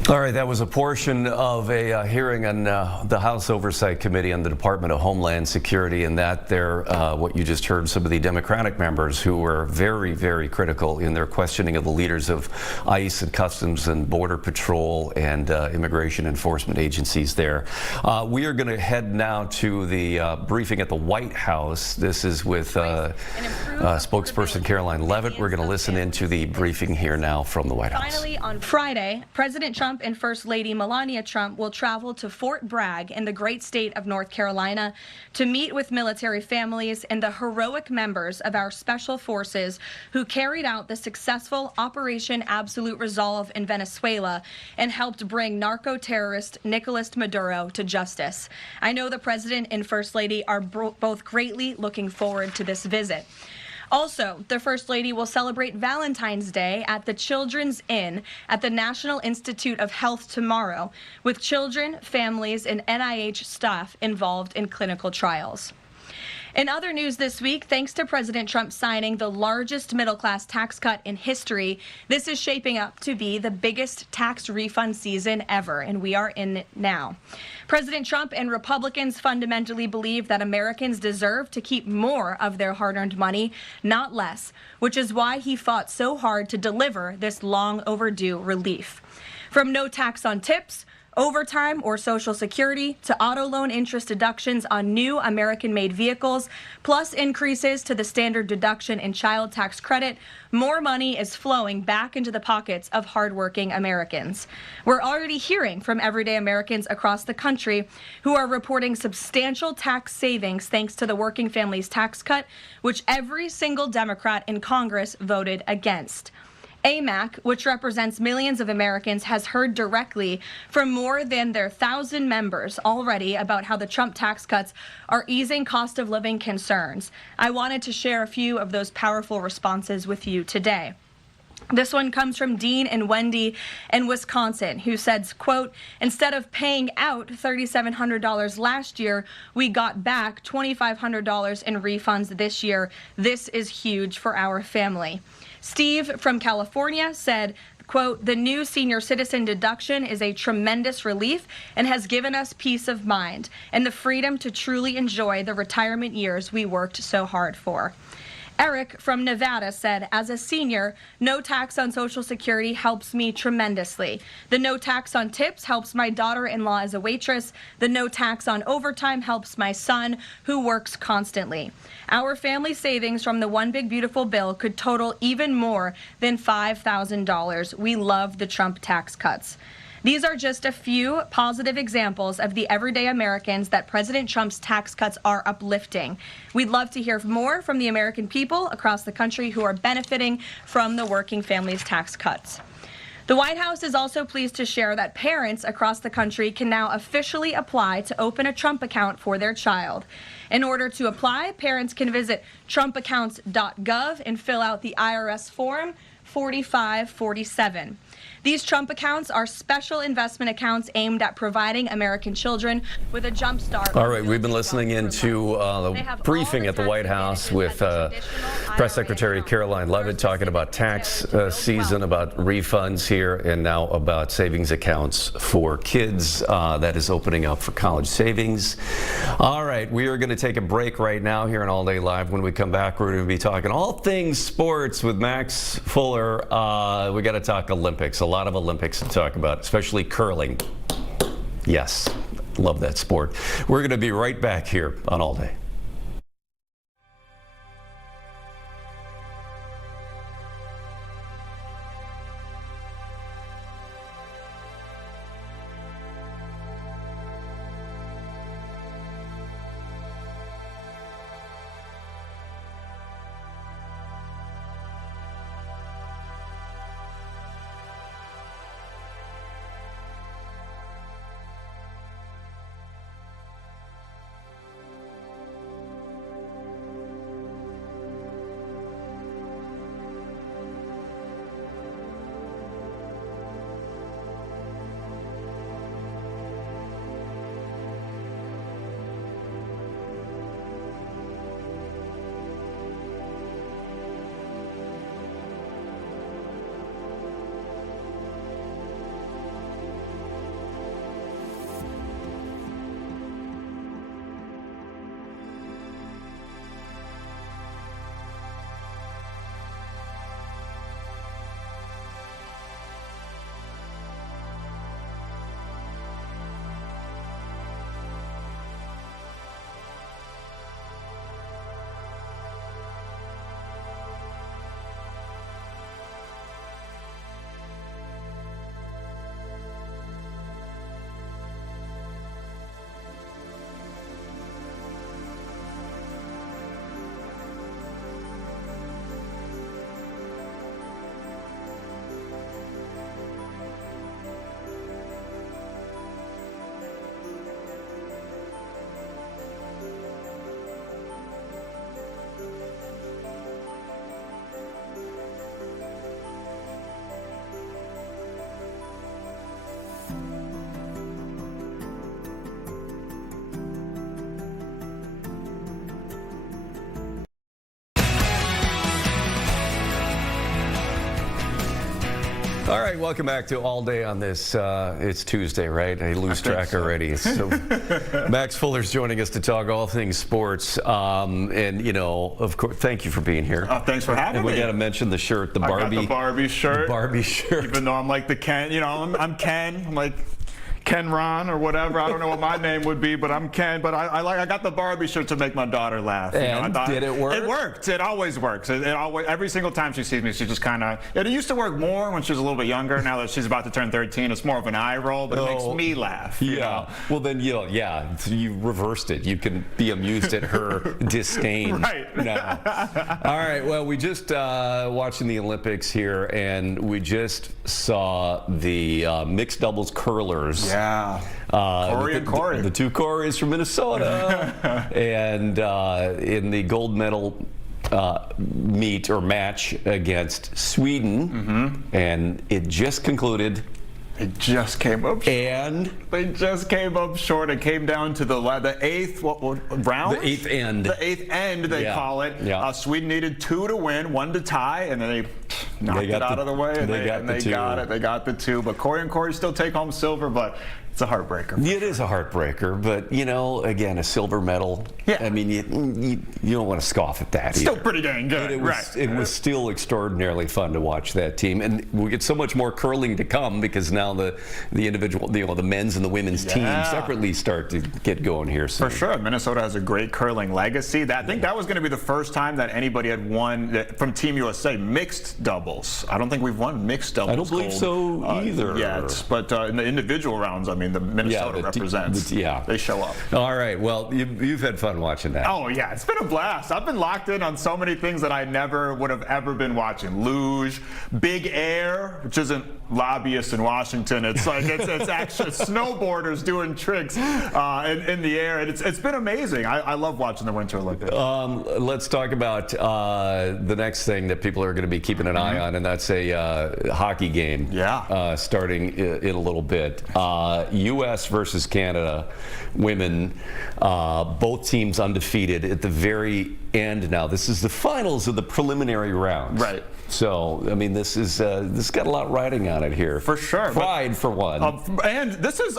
All right, that was a portion of a hearing on the House Oversight Committee on the Department of Homeland Security, and that there, what you just heard, some of the Democratic members who were very, very critical in their questioning of the leaders of ICE and Customs and Border Patrol and immigration enforcement agencies there. We are going to head now to the briefing at the White House. This is with spokesperson Caroline Leavitt. We're going to listen into the briefing here now from the White House. Finally, on Friday, President Trump and First Lady Melania Trump will travel to Fort Bragg in the great state of North Carolina to meet with military families and the heroic members of our special forces who carried out the successful Operation Absolute Resolve in Venezuela and helped bring narco-terrorist Nicolas Maduro to justice. I know the President and First Lady are both greatly looking forward to this visit. Also, the First Lady will celebrate Valentine's Day at the Children's Inn at the National Institute of Health tomorrow, with children, families, and NIH staff involved in clinical trials. In other news this week, thanks to President Trump signing the largest middle-class tax cut in history, this is shaping up to be the biggest tax refund season ever, and we are in it now. President Trump and Republicans fundamentally believe that Americans deserve to keep more of their hard-earned money, not less, which is why he fought so hard to deliver this long overdue relief. From no tax on tips, overtime or Social Security, to auto loan interest deductions on new American-made vehicles, plus increases to the standard deduction and child tax credit, more money is flowing back into the pockets of hardworking Americans. We're already hearing from everyday Americans across the country who are reporting substantial tax savings thanks to the Working Families Tax Cut, which every single Democrat in Congress voted against. AMAC, which represents millions of Americans, has heard directly from more than their 1,000 members already about how the Trump tax cuts are easing cost of living concerns. I wanted to share a few of those powerful responses with you today. This one comes from Dean and Wendy in Wisconsin, who says, quote, instead of paying out $3,700 last year, we got back $2,500 in refunds this year. This is huge for our family. Steve from California said, quote, the new senior citizen deduction is a tremendous relief and has given us peace of mind and the freedom to truly enjoy the retirement years we worked so hard for. Eric from Nevada said, as a senior, no tax on Social Security helps me tremendously. The no tax on tips helps my daughter-in-law as a waitress. The no tax on overtime helps my son, who works constantly. Our family savings from the One Big Beautiful Bill could total even more than $5,000. We love the Trump tax cuts. These are just a few positive examples of the everyday Americans that President Trump's tax cuts are uplifting. We'd love to hear more from the American people across the country who are benefiting from the Working Families tax cuts. The White House is also pleased to share that parents across the country can now officially apply to open a Trump account for their child. In order to apply, parents can visit trumpaccounts.gov and fill out the IRS form 4547. These Trump accounts are special investment accounts aimed at providing American children with a jump start. All right, we've been listening into the briefing at the White House with Press Secretary Caroline Leavitt talking about tax season, about refunds here, and now about savings accounts for kids that is opening up for college savings. All right, we are going to take a break right now here on All Day Live. When we come back, we're going to be talking all things sports with Max Fuller. We got to talk Olympics. A lot of Olympics to talk about, especially curling. Yes, love that sport. We're going to be right back here on All Day. All right, welcome back to All Day on this. It's Tuesday, right? I lose track already. So Max Fuller's joining us to talk all things sports. And, you know, of course, thank you for being here. Thanks for having me. And we got to mention the shirt, the Barbie. I got the Barbie shirt. The Barbie shirt. Even though I'm like the Ken, you know, I'm Ken. I'm like Ken Ron or whatever. I don't know what my name would be, but I'm Ken. But I got the Barbie shirt to make my daughter laugh. And did it work? It worked. It always works. It always, every single time she sees me, she just kind of. It used to work more when she was a little bit younger. Now that she's about to turn 13, it's more of an eye roll, but it makes me laugh. You know? Well, then you reversed it. You can be amused at her disdain. Right. Now. All right. Well, we just watching the Olympics here, and we just saw the mixed doubles curlers. Yeah. Corey and Corey. The two Corys from Minnesota. And in the gold medal meet or match against Sweden. And it just concluded. It just came up short. And they just came up short. It came down to the eighth round? The eighth end. The eighth end, they call it. Yeah. Sweden needed 2 to win, 1 to tie, and then they knocked it out of the way. And they got it. They got the 2. But Corey and Corey still take home silver, but it's a heartbreaker. It is a heartbreaker, but, you know, again, a silver medal. Yeah. I mean, you don't want to scoff at that Still either. pretty dang good, It was still extraordinarily fun to watch that team, and we get so much more curling to come because now the individual, the men's and the women's teams separately start to get going here soon. For sure, Minnesota has a great curling legacy. I think that was going to be the first time that anybody had won from Team USA mixed doubles. I don't think we've won mixed doubles. I don't believe so either yet, but in the individual rounds, I mean, the Minnesota represents. They show up. All right. Well, you've had fun watching that. Oh yeah, it's been a blast. I've been locked in on so many things that I never would have ever been watching. Luge, big air, which isn't lobbyists in Washington. It's like it's actually snowboarders doing tricks in the air. And it's been amazing. I love watching the Winter Olympics. Let's talk about the next thing that people are going to be keeping an eye on, and that's a hockey game. Yeah. Starting in a little bit. U.S. versus Canada, women, both teams undefeated at the very end now. This is the finals of the preliminary rounds. Right. So, I mean, this got a lot riding on it here. For sure. Pride, for one. And this is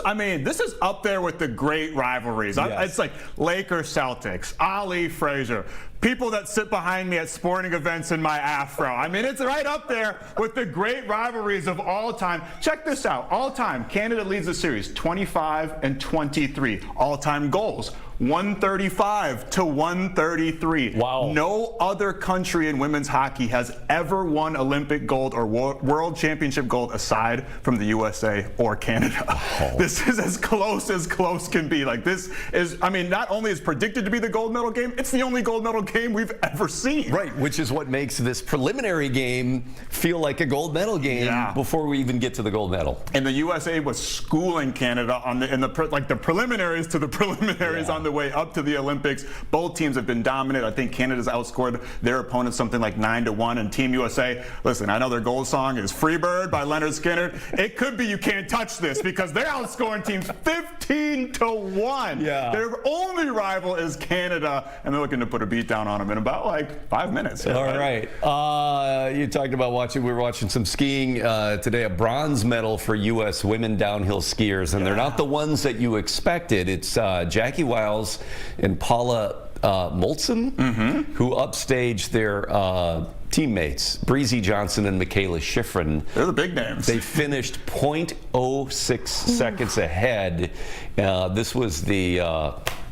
up there with the great rivalries. Yes. It's like Lakers, Celtics, Ali, Frazier. People that sit behind me at sporting events in my afro. I mean, it's right up there with the great rivalries of all time. Check this out. All time, Canada leads the series 25-23. All-time goals, 135 to 133. Wow. No other country in women's hockey has ever won Olympic gold or World Championship gold aside from the USA or Canada. Oh. This is as close can be. Like, this is, I mean, not only is predicted to be the gold medal game, it's the only gold medal game we've ever seen. Right, which is what makes this preliminary game feel like a gold medal game before we even get to the gold medal. And the USA was schooling Canada on the preliminaries to the preliminaries on the way up to the Olympics. Both teams have been dominant. I think Canada's outscored their opponents something like 9-1. And Team USA, listen, I know their goal song is Freebird by Leonard Skinner. It could be You Can't Touch This because they're outscoring teams 15-1. Yeah. Their only rival is Canada, and they're looking to put a beat down on them in about like 5 minutes. All right. You talked about we were watching some skiing today, a bronze medal for U.S. women downhill skiers, and they're not the ones that you expected. It's Jackie Wiles and Paula Moltzen, who upstaged their teammates, Breezy Johnson and Michaela Schifrin. They're the big names. They finished 0.06 seconds ahead. This was the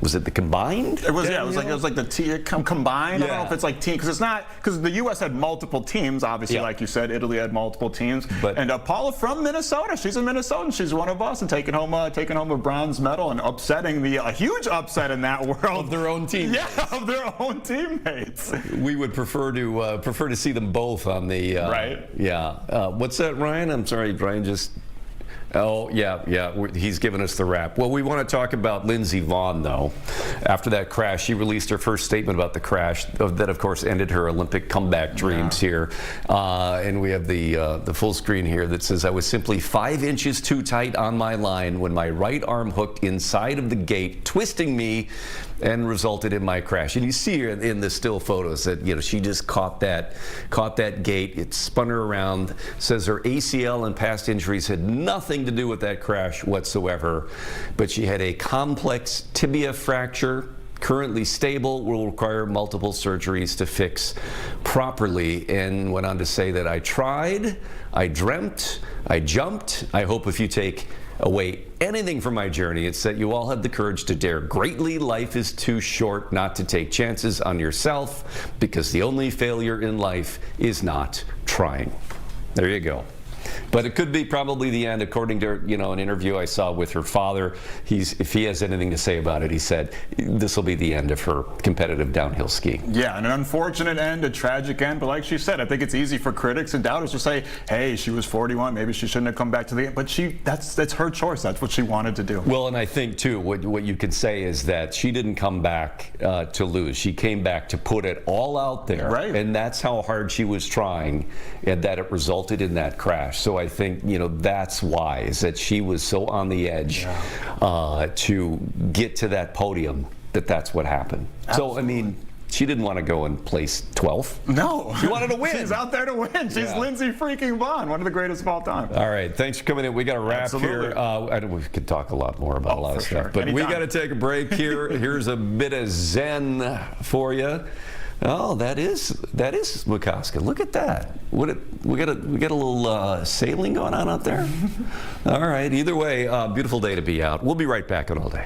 was it the combined? It was, yeah. It was like the combined. I don't know if it's like team, because it's not, because the U.S. had multiple teams. Obviously, like you said, Italy had multiple teams. And Paula from Minnesota, she's a Minnesotan. She's one of us, and taking home a bronze medal and upsetting a huge upset in that world of their own teammates. Yeah, of their own teammates. We would prefer to see them both on the right. Yeah. What's that, Ryan? I'm sorry, Brian just Oh, yeah. He's given us the rap. Well, we want to talk about Lindsey Vonn, though. After that crash, she released her first statement about the crash that, of course, ended her Olympic comeback dreams here. And we have the full screen here that says, "I was simply 5 inches too tight on my line when my right arm hooked inside of the gate, twisting me and resulted in my crash." And you see her in the still photos that, you know, she just caught that gate. It spun her around. Says her ACL and past injuries had nothing to do with that crash whatsoever, but she had a complex tibia fracture, currently stable, will require multiple surgeries to fix properly, and went on to say that "I tried, I dreamt, I jumped. I hope if you take away anything from my journey, it's that you all have the courage to dare greatly. Life is too short not to take chances on yourself, because the only failure in life is not trying." There you go. But it could be probably the end, according to, you know, an interview I saw with her father. If he has anything to say about it, he said this will be the end of her competitive downhill skiing. Yeah, an unfortunate end, a tragic end. But like she said, I think it's easy for critics and doubters to say, "Hey, she was 41. Maybe she shouldn't have come back to the end." But that's her choice. That's what she wanted to do. Well, and I think too, what you can say is that she didn't come back to lose. She came back to put it all out there, right? And that's how hard she was trying, and that it resulted in that crash. So I think, you know, that's why, is that she was so on the edge to get to that podium that's what happened. Absolutely. So I mean, she didn't want to go and place 12th. No. She wanted to win. She's out there to win. She's Lindsey freaking Vonn, one of the greatest of all time. All right, thanks for coming in. We got to wrap here. We could talk a lot more about a lot of stuff, but we got to take a break here. Here's a bit of Zen for you. Oh, that is Muskoska. Look at that. We got a little sailing going on out there. All right. Either way, beautiful day to be out. We'll be right back on All Day.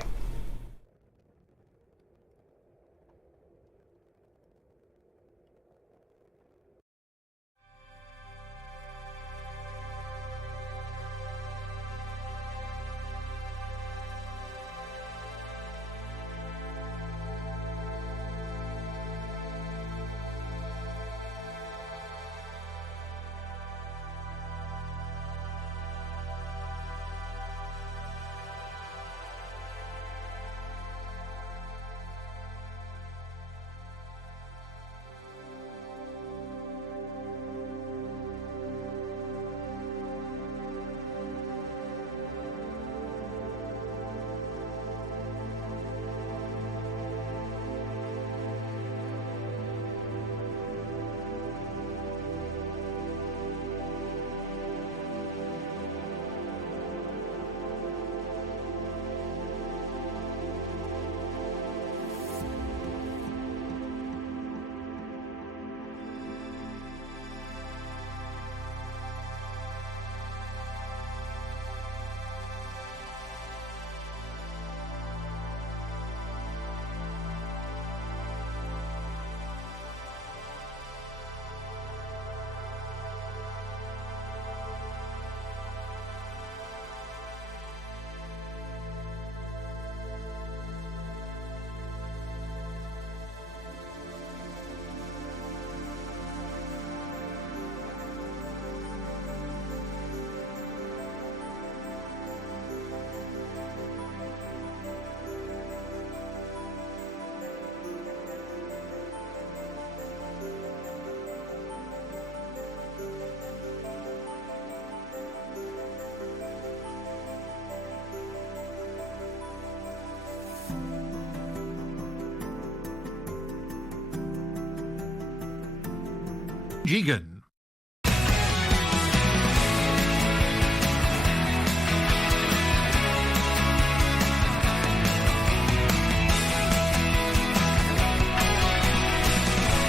Jigen.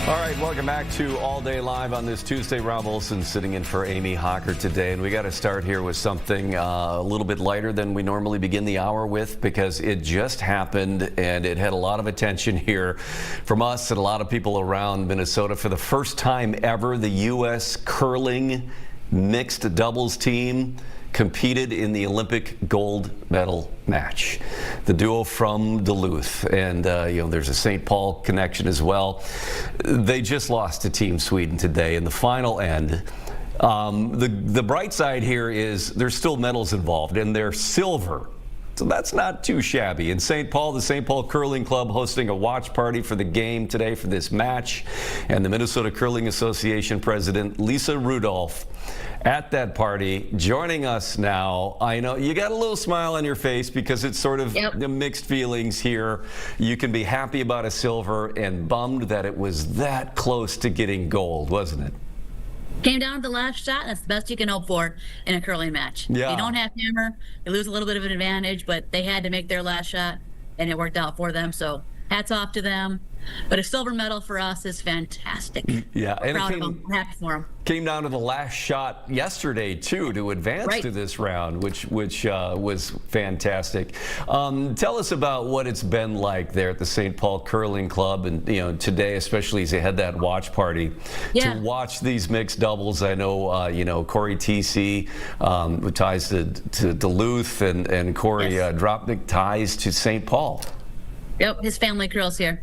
All right, welcome back to All Day Live on this Tuesday. Rob Olson sitting in for Amy Hocker today, and we got to start here with something a little bit lighter than we normally begin the hour with, because it just happened and it had a lot of attention here from us and a lot of people around Minnesota. For the first time ever, the U.S. curling mixed doubles team competed in the Olympic gold medal match. The duo from Duluth, and you know, there's a St. Paul connection as well. They just lost to Team Sweden today in the final end. The bright side here is there's still medals involved, and they're silver. So that's not too shabby. In St. Paul, the St. Paul Curling Club hosting a watch party for the game today for this match. And the Minnesota Curling Association President Lisa Rudolph at that party joining us now. I know you got a little smile on your face because it's sort of the mixed feelings here. You can be happy about a silver and bummed that it was that close to getting gold, wasn't it? Came down to the last shot. That's the best you can hope for in a curling match. Yeah. You don't have hammer. You lose a little bit of an advantage, but they had to make their last shot, and it worked out for them. So hats off to them. But a silver medal for us is fantastic. Yeah, We're and proud of them. We're happy for them. Came down to the last shot yesterday too to advance to this round, which was fantastic. Tell us about what it's been like there at the St. Paul Curling Club, and today, especially as they had that watch party, to watch these mixed doubles. I know Corey TC, who ties to Duluth, and Corey Dropnik ties to St. Paul. Yep, his family curls here.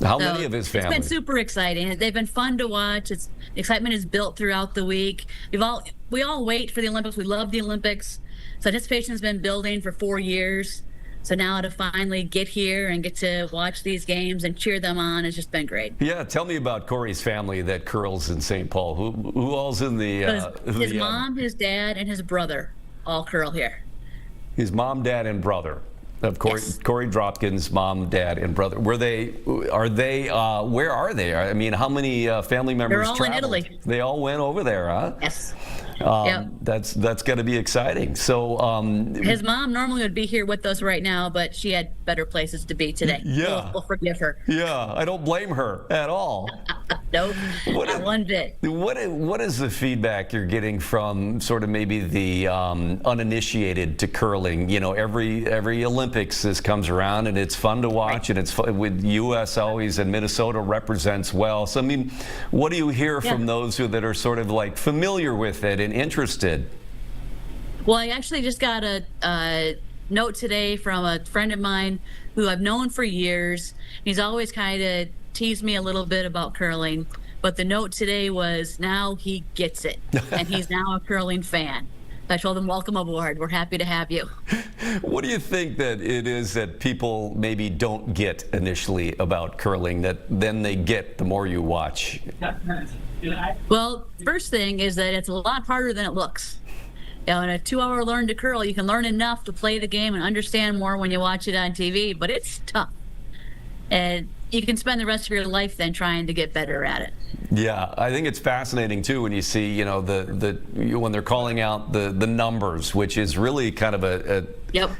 How many of his family? It's been super exciting. They've been fun to watch. The excitement is built throughout the week. We all wait for the Olympics. We love the Olympics. So anticipation has been building for 4 years. So now to finally get here and get to watch these games and cheer them on has just been great. Yeah, tell me about Corey's family that curls in St. Paul. Who all's in the? His mom, his dad, and his brother all curl here. His mom, dad, and brother. Of course, Corey Dropkin's mom, dad, and brother. Where are they? I mean, how many family members They're all traveled? in Italy. They all went over there, huh? Yes. That's got to be exciting. So his mom normally would be here with us right now, but she had better places to be today. Yeah. We'll forgive her. Yeah, I don't blame her at all. Nope, not one bit. What is the feedback you're getting from sort of maybe the uninitiated to curling? Every Olympics this comes around, and it's fun to watch, and it's fun, with U.S. always, and Minnesota represents well. So I mean, what do you hear from those that are sort of like familiar with it and interested? Well, I actually just got a note today from a friend of mine who I've known for years. He's always kind of teased me a little bit about curling, but the note today was now he gets it, and he's now a curling fan. I told him, welcome aboard. We're happy to have you. What do you think that it is that people maybe don't get initially about curling that then they get the more you watch? Well, first thing is that it's a lot harder than it looks. In a 2-hour learn to curl, you can learn enough to play the game and understand more when you watch it on TV, but it's tough. And you can spend the rest of your life then trying to get better at it. Yeah, I think it's fascinating too when you see, when they're calling out the numbers, which is really kind of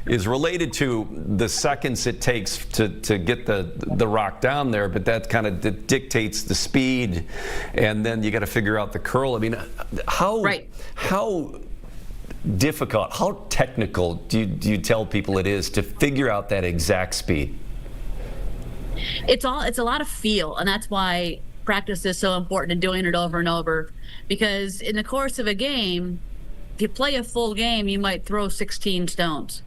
is related to the seconds it takes to get the rock down there, but that kind of dictates the speed, and then you got to figure out the curl. I mean, how difficult, how technical do you tell people it is to figure out that exact speed? It's a lot of feel, and that's why practice is so important and doing it over and over, because in the course of a game, if you play a full game, you might throw 16 stones,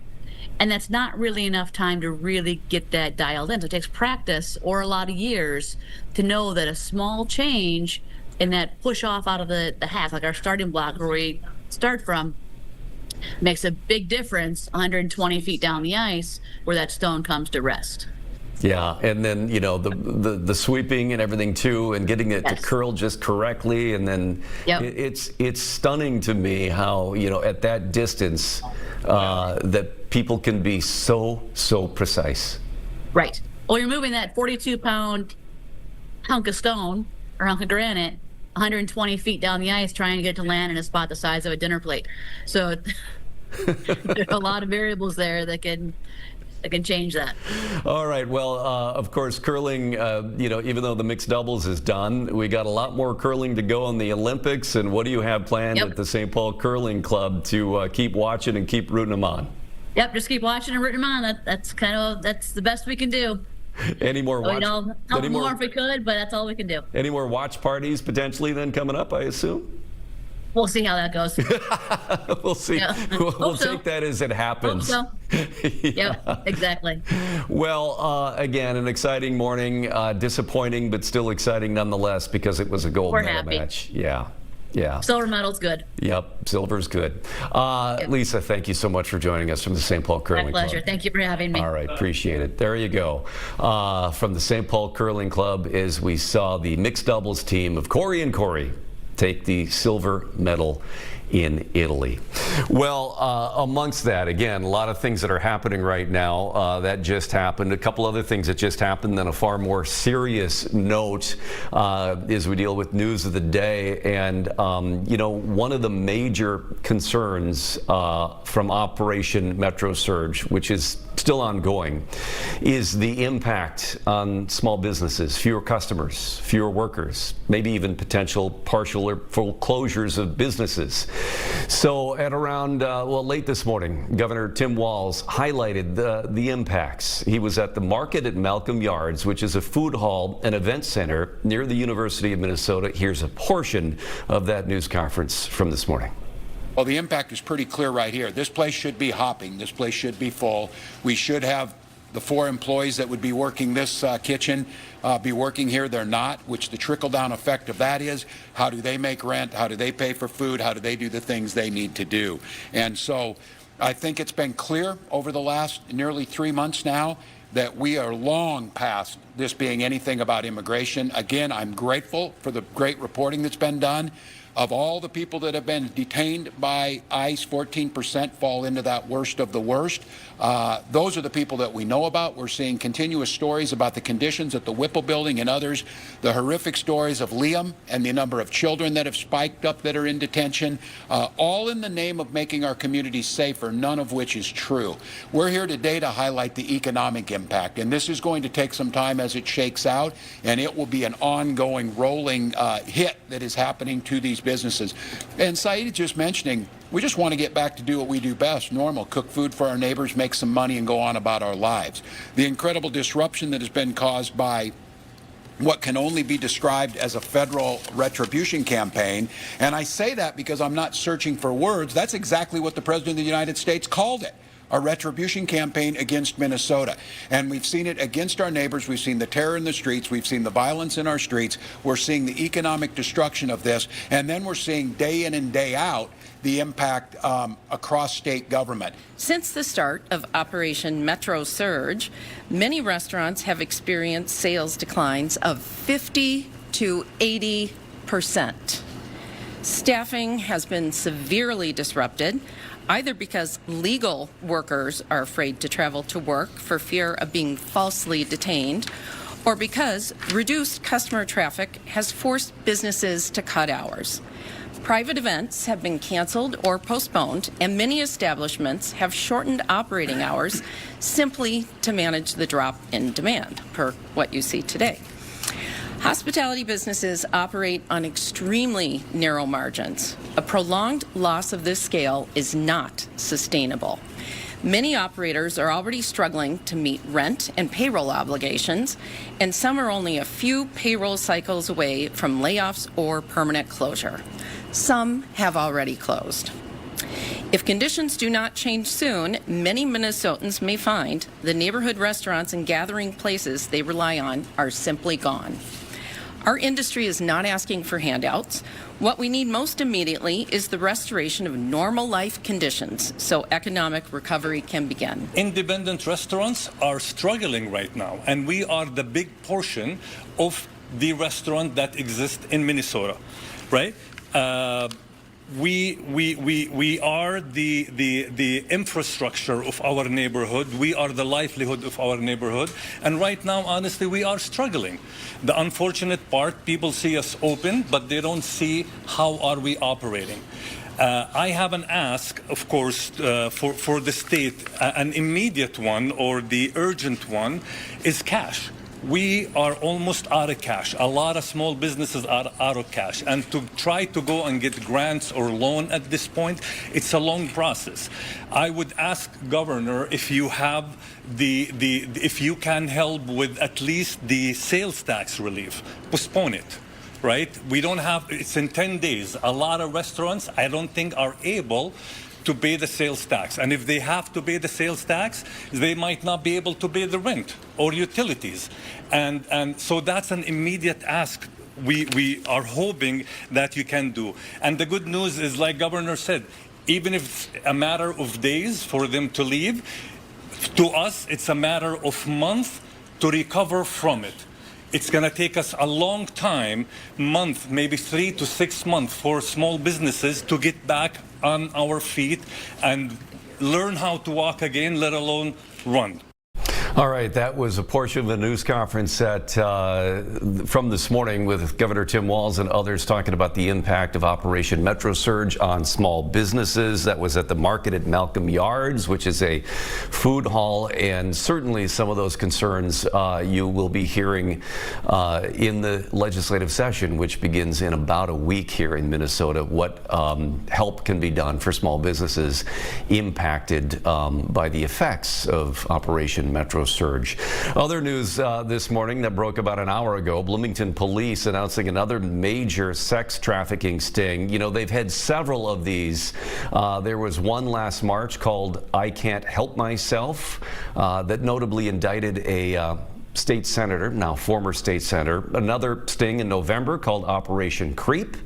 and that's not really enough time to really get that dialed in. So it takes practice or a lot of years to know that a small change in that push off out of the half, like our starting block where we start from, makes a big difference 120 feet down the ice where that stone comes to rest. Yeah, and then the sweeping and everything too, and getting it to curl just correctly, and then it's stunning to me how at that distance that people can be so precise. Right. Well, you're moving that 42-pound hunk of stone or hunk of granite 120 feet down the ice, trying to get to land in a spot the size of a dinner plate. So there's a lot of variables there that can change that. All right. Well, of course, curling, even though the mixed doubles is done, we got a lot more curling to go in the Olympics. And what do you have planned at the St. Paul Curling Club to keep watching and keep rooting them on? Yep, just keep watching and rooting them on. That's the best we can do. Any more watch? Help more if we could, but that's all we can do. Any more watch parties potentially then coming up, I assume? We'll see how that goes. We'll see. Yeah. We'll take that as it happens. Hope so. Yep, exactly. Well, again, an exciting morning. Disappointing, but still exciting nonetheless because it was a gold medal match. Yeah. Yeah. Silver medal's good. Yep, silver's good. Lisa, thank you so much for joining us from the St. Paul Curling Club. My pleasure. Thank you for having me. All right, appreciate it. There you go. From the St. Paul Curling Club, as we saw the mixed doubles team of Corey and Corey take the silver medal in Italy. Well, amongst that, again, a lot of things that are happening right now. That just happened. A couple other things that just happened. Then a far more serious note as we deal with news of the day. And, you know, one of the major concerns from Operation Metro Surge, which is still ongoing, is the impact on small businesses, fewer customers, fewer workers, maybe even potential partial or full closures of businesses. So at around, late this morning, Governor Tim Walz highlighted the impacts. He was at the market at Malcolm Yards, which is a food hall and event center near the University of Minnesota. Here's a portion of that news conference from this morning. Well, the impact is pretty clear right here. This place should be hopping. This place should be full. We should have the 4 employees that would be working this kitchen be working here. They're not, which the trickle-down effect of that is, how do they make rent? How do they pay for food? How do they do the things they need to do? And so I think it's been clear over the last nearly 3 months now that we are long past this being anything about immigration. Again, I'm grateful for the great reporting that's been done. Of all the people that have been detained by ICE, 14% fall into that worst of the worst. Those are the people that we know about. We're seeing continuous stories about the conditions at the Whipple building and others, the horrific stories of Liam and the number of children that have spiked up that are in detention, all in the name of making our communities safer, none of which is true. We're here today to highlight the economic impact, and this is going to take some time as it shakes out, and it will be an ongoing rolling hit that is happening to these businesses. And Saeed is just mentioning, we just want to get back to do what we do best, normal, cook food for our neighbors, make some money, and go on about our lives. The incredible disruption that has been caused by what can only be described as a federal retribution campaign, and I say that because I'm not searching for words. That's exactly what the President of the United States called it. A retribution campaign against Minnesota. And we've seen it against our neighbors. We've seen the terror in the streets. We've seen the violence in our streets. We're seeing the economic destruction of this. And then we're seeing day in and day out the impact across state government. Since the start of Operation Metro Surge, many restaurants have experienced sales declines of 50 to 80%. Staffing has been severely disrupted, either because legal workers are afraid to travel to work for fear of being falsely detained, or because reduced customer traffic has forced businesses to cut hours. Private events have been canceled or postponed, and many establishments have shortened operating hours simply to manage the drop in demand, per what you see today. Hospitality businesses operate on extremely narrow margins. A prolonged loss of this scale is not sustainable. Many operators are already struggling to meet rent and payroll obligations, and some are only a few payroll cycles away from layoffs or permanent closure. Some have already closed. If conditions do not change soon, many Minnesotans may find the neighborhood restaurants and gathering places they rely on are simply gone. Our industry is not asking for handouts. What we need most immediately is the restoration of normal life conditions so economic recovery can begin. Independent restaurants are struggling right now, and we are the big portion of the restaurant that exists in Minnesota, right? We are the infrastructure of our neighborhood. We are the livelihood of our neighborhood. And right now, honestly, we are struggling. The unfortunate part, people see us open, but they don't see how are we operating. I have an ask, of course, for the state. An immediate one, or the urgent one, is cash. We are almost out of cash. A lot of small businesses are out of cash. And to try to go and get grants or loan at this point, it's a long process. I would ask Governor if you have if you can help with at least the sales tax relief. Postpone it. Right? We don't have, it's in 10 days. A lot of restaurants, I don't think, are able to pay the sales tax. And if they have to pay the sales tax, they might not be able to pay the rent or utilities. And so that's an immediate ask we are hoping that you can do. And the good news is, like Governor said, even if it's a matter of days for them to leave, to us, it's a matter of months to recover from it. It's going to take us a long time, month, maybe 3 to 6 months for small businesses to get back on our feet and learn how to walk again, let alone run. All right, that was a portion of the news conference from this morning with Governor Tim Walz and others talking about the impact of Operation Metro Surge on small businesses. That was at the market at Malcolm Yards, which is a food hall, and certainly some of those concerns you will be hearing in the legislative session, which begins in about a week here in Minnesota. What help can be done for small businesses impacted by the effects of Operation Metro Surge. Other news this morning that broke about an hour ago, Bloomington police announcing another major sex trafficking sting. You know, they've had several of these. There was one last March called I Can't Help Myself that notably indicted a state senator, now former state senator. Another sting in November called Operation Creep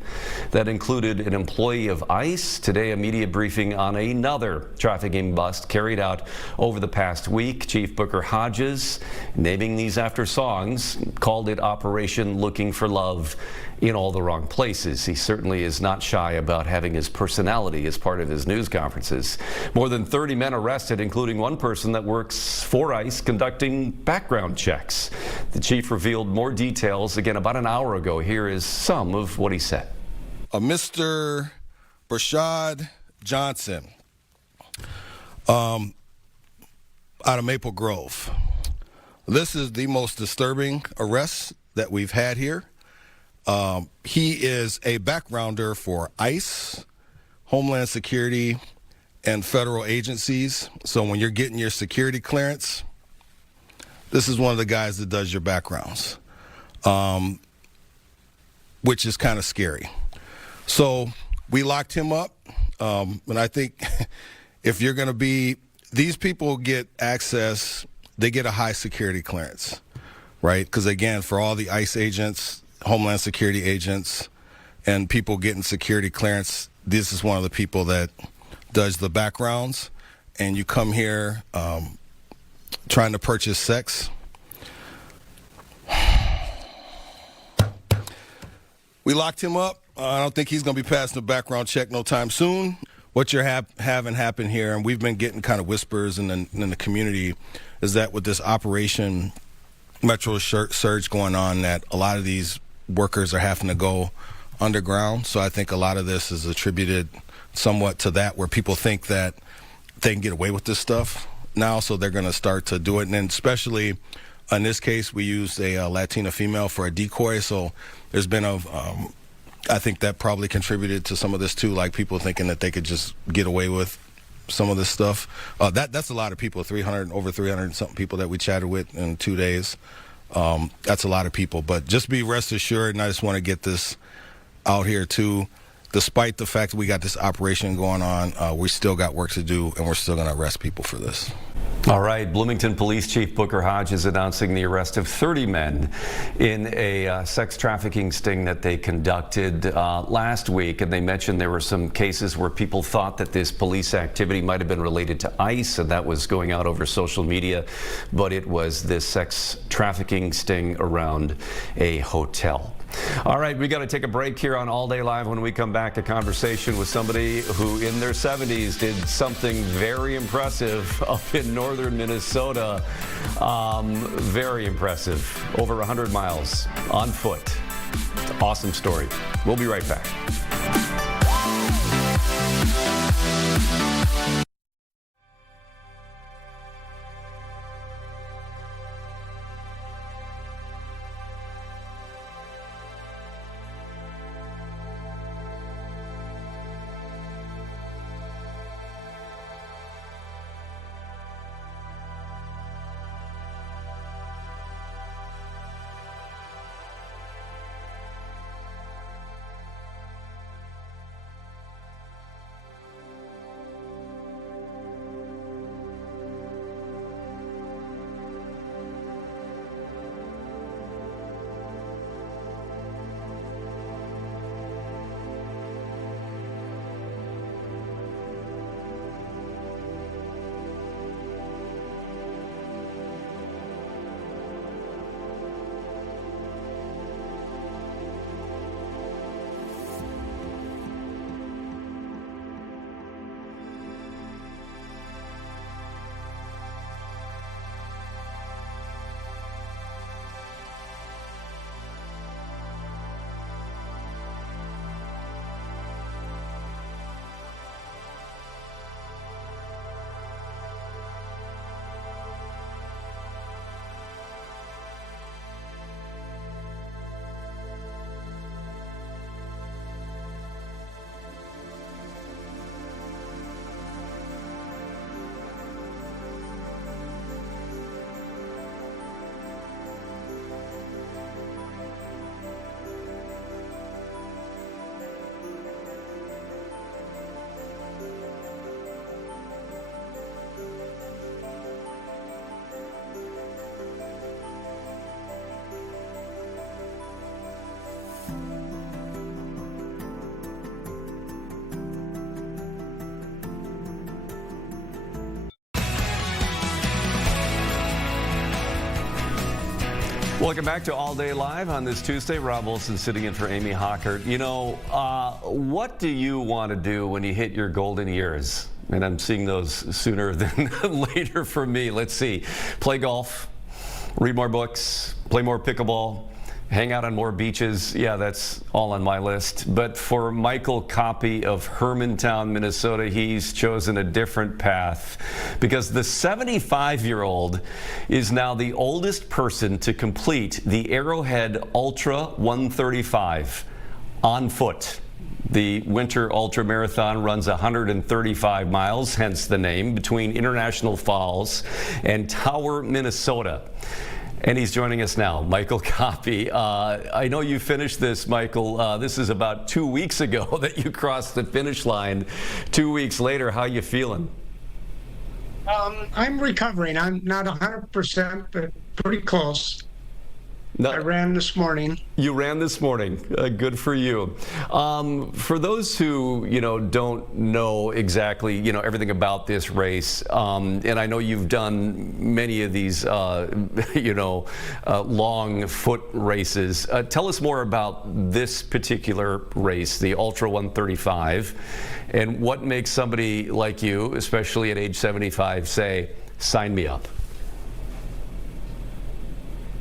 that included an employee of ICE. Today, a media briefing on another trafficking bust carried out over the past week. Chief Booker Hodges, naming these after songs, called it Operation Looking for Love in all the wrong places. He certainly is not shy about having his personality as part of his news conferences. More than 30 men arrested, including one person that works for ICE conducting background checks. The chief revealed more details again about an hour ago. Here is some of what he said. Mr. Brashad Johnson, out of Maple Grove. This is the most disturbing arrest that we've had here. He is a backgrounder for ICE, Homeland Security, and federal agencies. So when you're getting your security clearance, this is one of the guys that does your backgrounds, which is kind of scary. So we locked him up, and I think if you're going to be, these people get access, they get a high security clearance, right? Because again, for all the ICE agents, Homeland Security agents, and people getting security clearance, this is one of the people that does the backgrounds. And you come here trying to purchase sex. We locked him up. I don't think he's going to be passing a background check no time soon. What you're having happen here, and we've been getting kind of whispers in the community, is that with this Operation Metro Surge going on, that a lot of these workers are having to go underground. So I think a lot of this is attributed somewhat to that, where people think that they can get away with this stuff now, so they're going to start to do it. And then especially in this case, we used a Latina female for a decoy. So there's been I think that probably contributed to some of this too, like people thinking that they could just get away with some of this stuff. That's a lot of people, over 300 something people that we chatted with in 2 days. That's a lot of people, but just be rest assured, and I just want to get this out here too, despite the fact that we got this operation going on, we still got work to do, and we're still going to arrest people for this. All right, Bloomington Police Chief Booker Hodges announcing the arrest of 30 men in a sex trafficking sting that they conducted last week. And they mentioned there were some cases where people thought that this police activity might have been related to ICE, and that was going out over social media. But it was this sex trafficking sting around a hotel. All right, we got to take a break here on All Day Live. When we come back, a conversation with somebody who in their 70s did something very impressive up in northern Minnesota. Very impressive. Over 100 miles on foot. Awesome story. We'll be right back. Welcome back to All Day Live on this Tuesday. Rob Wilson sitting in for Amy Hockert. You know, what do you want to do when you hit your golden years? And I'm seeing those sooner than later for me. Let's see. Play golf, read more books, play more pickleball, hang out on more beaches. Yeah, that's all on my list. But for Michael Copy of Hermantown, Minnesota, he's chosen a different path because the 75-year-old is now the oldest person to complete the Arrowhead Ultra 135 on foot. The Winter Ultra Marathon runs 135 miles, hence the name, between International Falls and Tower, Minnesota. And he's joining us now, Michael Copy. I know you finished this, Michael. This is about 2 weeks ago that you crossed the finish line. 2 weeks later, how you feeling? I'm recovering. I'm not 100%, but pretty close. No, I ran this morning. You ran this morning. Good for you. For those who, don't know exactly, everything about this race, and I know you've done many of these, long foot races. Tell us more about this particular race, the Ultra 135, and what makes somebody like you, especially at age 75, say, sign me up.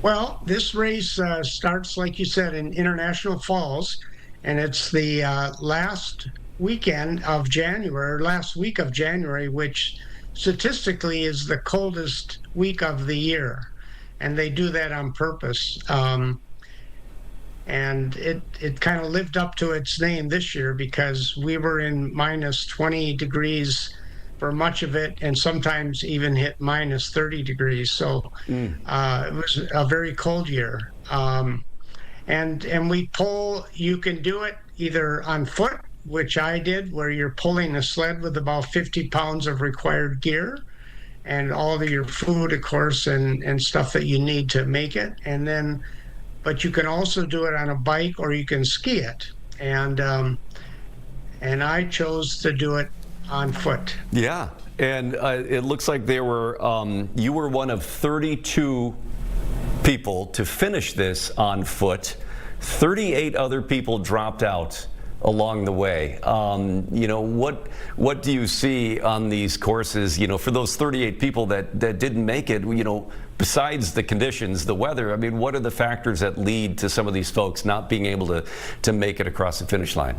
Well, this race starts, like you said, in International Falls, and it's the last week of January, which statistically is the coldest week of the year. And they do that on purpose. And it kind of lived up to its name this year because we were in minus 20 degrees for much of it, and sometimes even hit minus 30 degrees. So it was a very cold year. And we pull, you can do it either on foot, which I did, where you're pulling a sled with about 50 pounds of required gear and all of your food, of course, and stuff that you need to make it. And then, but you can also do it on a bike or you can ski it. And I chose to do it on foot. Yeah, and it looks like you were one of 32 people to finish this on foot. 38 other people dropped out along the way. What do you see on these courses, for those 38 people that didn't make it, besides the conditions, the weather? I mean, what are the factors that lead to some of these folks not being able to make it across the finish line?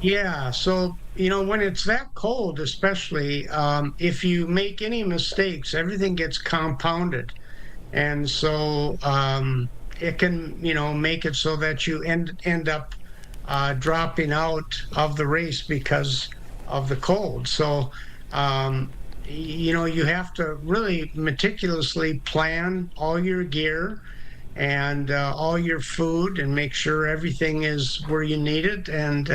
Yeah, so, when it's that cold, especially, if you make any mistakes, everything gets compounded. And so it can, make it so that you end up dropping out of the race because of the cold. So, you have to really meticulously plan all your gear and all your food and make sure everything is where you need it. And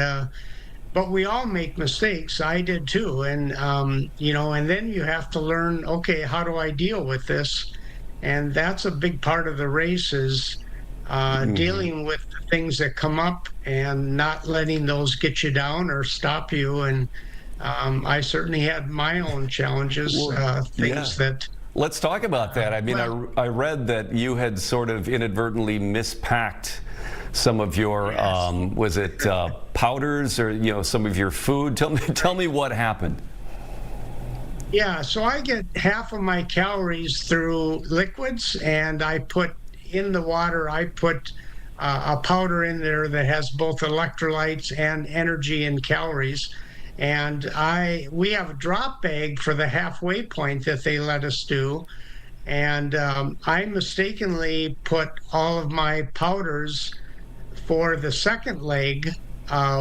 but we all make mistakes. I did too. And, and then you have to learn, okay, how do I deal with this? And that's a big part of the race is dealing with the things that come up and not letting those get you down or stop you. And I certainly had my own challenges, that... Let's talk about that. I mean, I read that you had sort of inadvertently mispacked some of your, was it powders or, some of your food? Tell me what happened. Yeah, so I get half of my calories through liquids, and I put in the water, I put a powder in there that has both electrolytes and energy and calories. And we have a drop bag for the halfway point that they let us do. And I mistakenly put all of my powders for the second leg,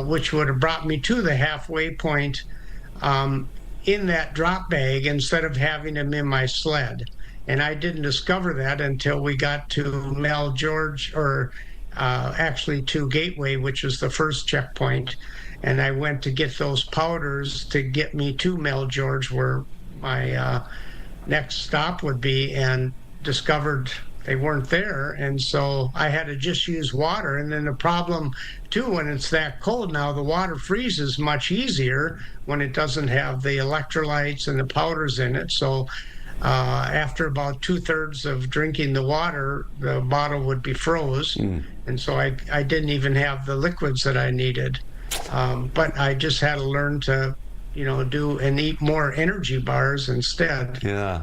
which would have brought me to the halfway point, in that drop bag instead of having them in my sled. And I didn't discover that until we got to Mel George, or actually to Gateway, which was the first checkpoint. And I went to get those powders to get me to Mel George, where my next stop would be, and discovered they weren't there. And so I had to just use water. And then the problem too, when it's that cold now, the water freezes much easier when it doesn't have the electrolytes and the powders in it. So after about 2/3 of drinking the water, the bottle would be froze. And so I didn't even have the liquids that I needed. But I just had to learn to, do and eat more energy bars instead. Yeah.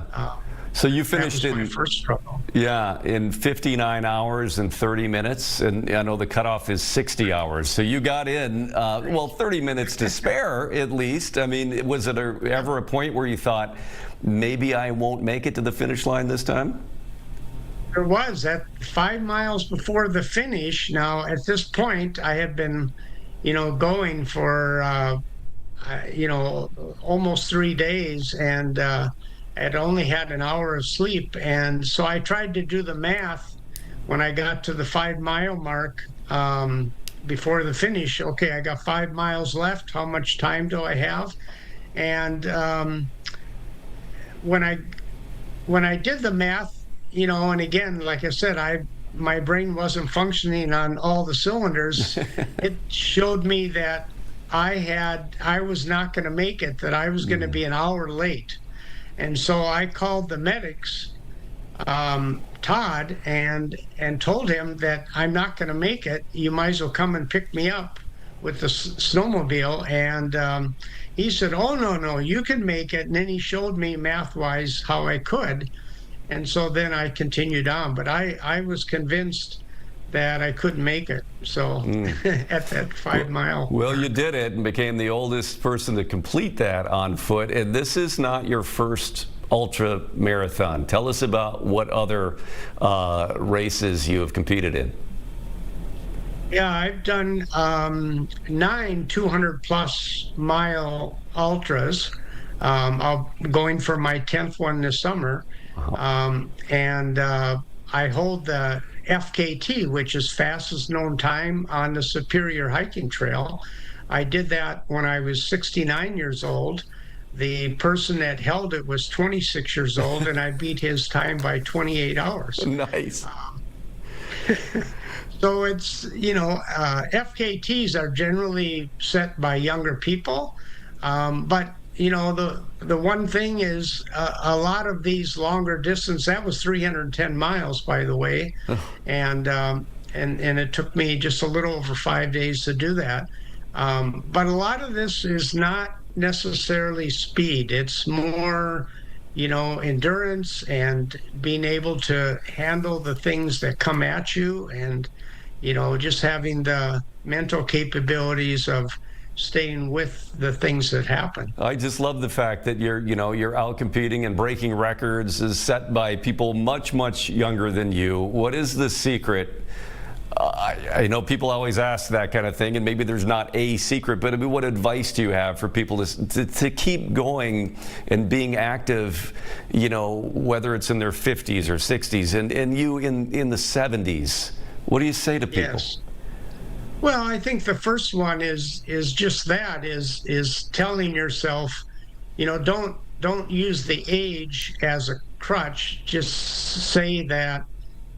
So you finished that was my first struggle. Yeah, in 59 hours and 30 minutes, and I know the cutoff is 60 hours. So you got in, 30 minutes to spare at least. I mean, was it ever a point where you thought, maybe I won't make it to the finish line this time? There was at 5 miles before the finish. Now, at this point, I had been, going for, almost 3 days, and I'd only had an hour of sleep. And so I tried to do the math when I got to the 5 mile mark before the finish. Okay, I got 5 miles left. How much time do I have? And when I did the math, and again, like I said, my brain wasn't functioning on all the cylinders. It showed me that I was not going to make it, that I was going to be an hour late. And so I called the medics, Todd, and told him that I'm not going to make it. You might as well come and pick me up with the snowmobile. And he said, oh, no, you can make it. And then he showed me math-wise how I could. And so then I continued on. But I was convinced that I couldn't make it. So at that 5 mile. Well, you did it and became the oldest person to complete that on foot. And this is not your first ultra marathon. Tell us about what other races you have competed in. Yeah, I've done 9 200-plus mile ultras. I'm going for my 10th one this summer. And I hold the FKT, which is fastest known time on the Superior Hiking Trail. I did that when I was 69 years old. The person that held it was 26 years old, and I beat his time by 28 hours. Nice. So it's, FKTs are generally set by younger people. But, the one thing is a lot of these longer distance, that was 310 miles, by the way. And it took me just a little over 5 days to do that. But a lot of this is not necessarily speed. It's more, endurance and being able to handle the things that come at you, and, just having the mental capabilities of staying with the things that happen. I just love the fact that you're out competing and breaking records is set by people much, much younger than you. What is the secret? I know people always ask that kind of thing, and maybe there's not a secret, but what advice do you have for people to keep going and being active, whether it's in their 50s or 60s, and you in the 70s? What do you say to people? Yes. Well, I think the first one is just that, is telling yourself, don't use the age as a crutch. Just say that,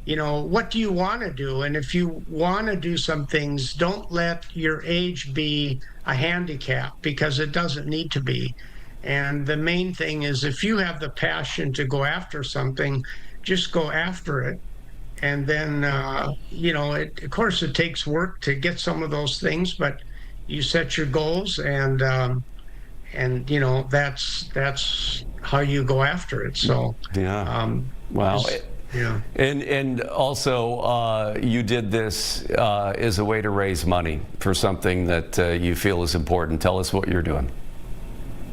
what do you want to do? And if you want to do some things, don't let your age be a handicap, because it doesn't need to be. And the main thing is, if you have the passion to go after something, just go after it. And then, of course, it takes work to get some of those things, but you set your goals, and that's how you go after it. So, yeah. Wow. Yeah. And also, you did this as a way to raise money for something that you feel is important. Tell us what you're doing.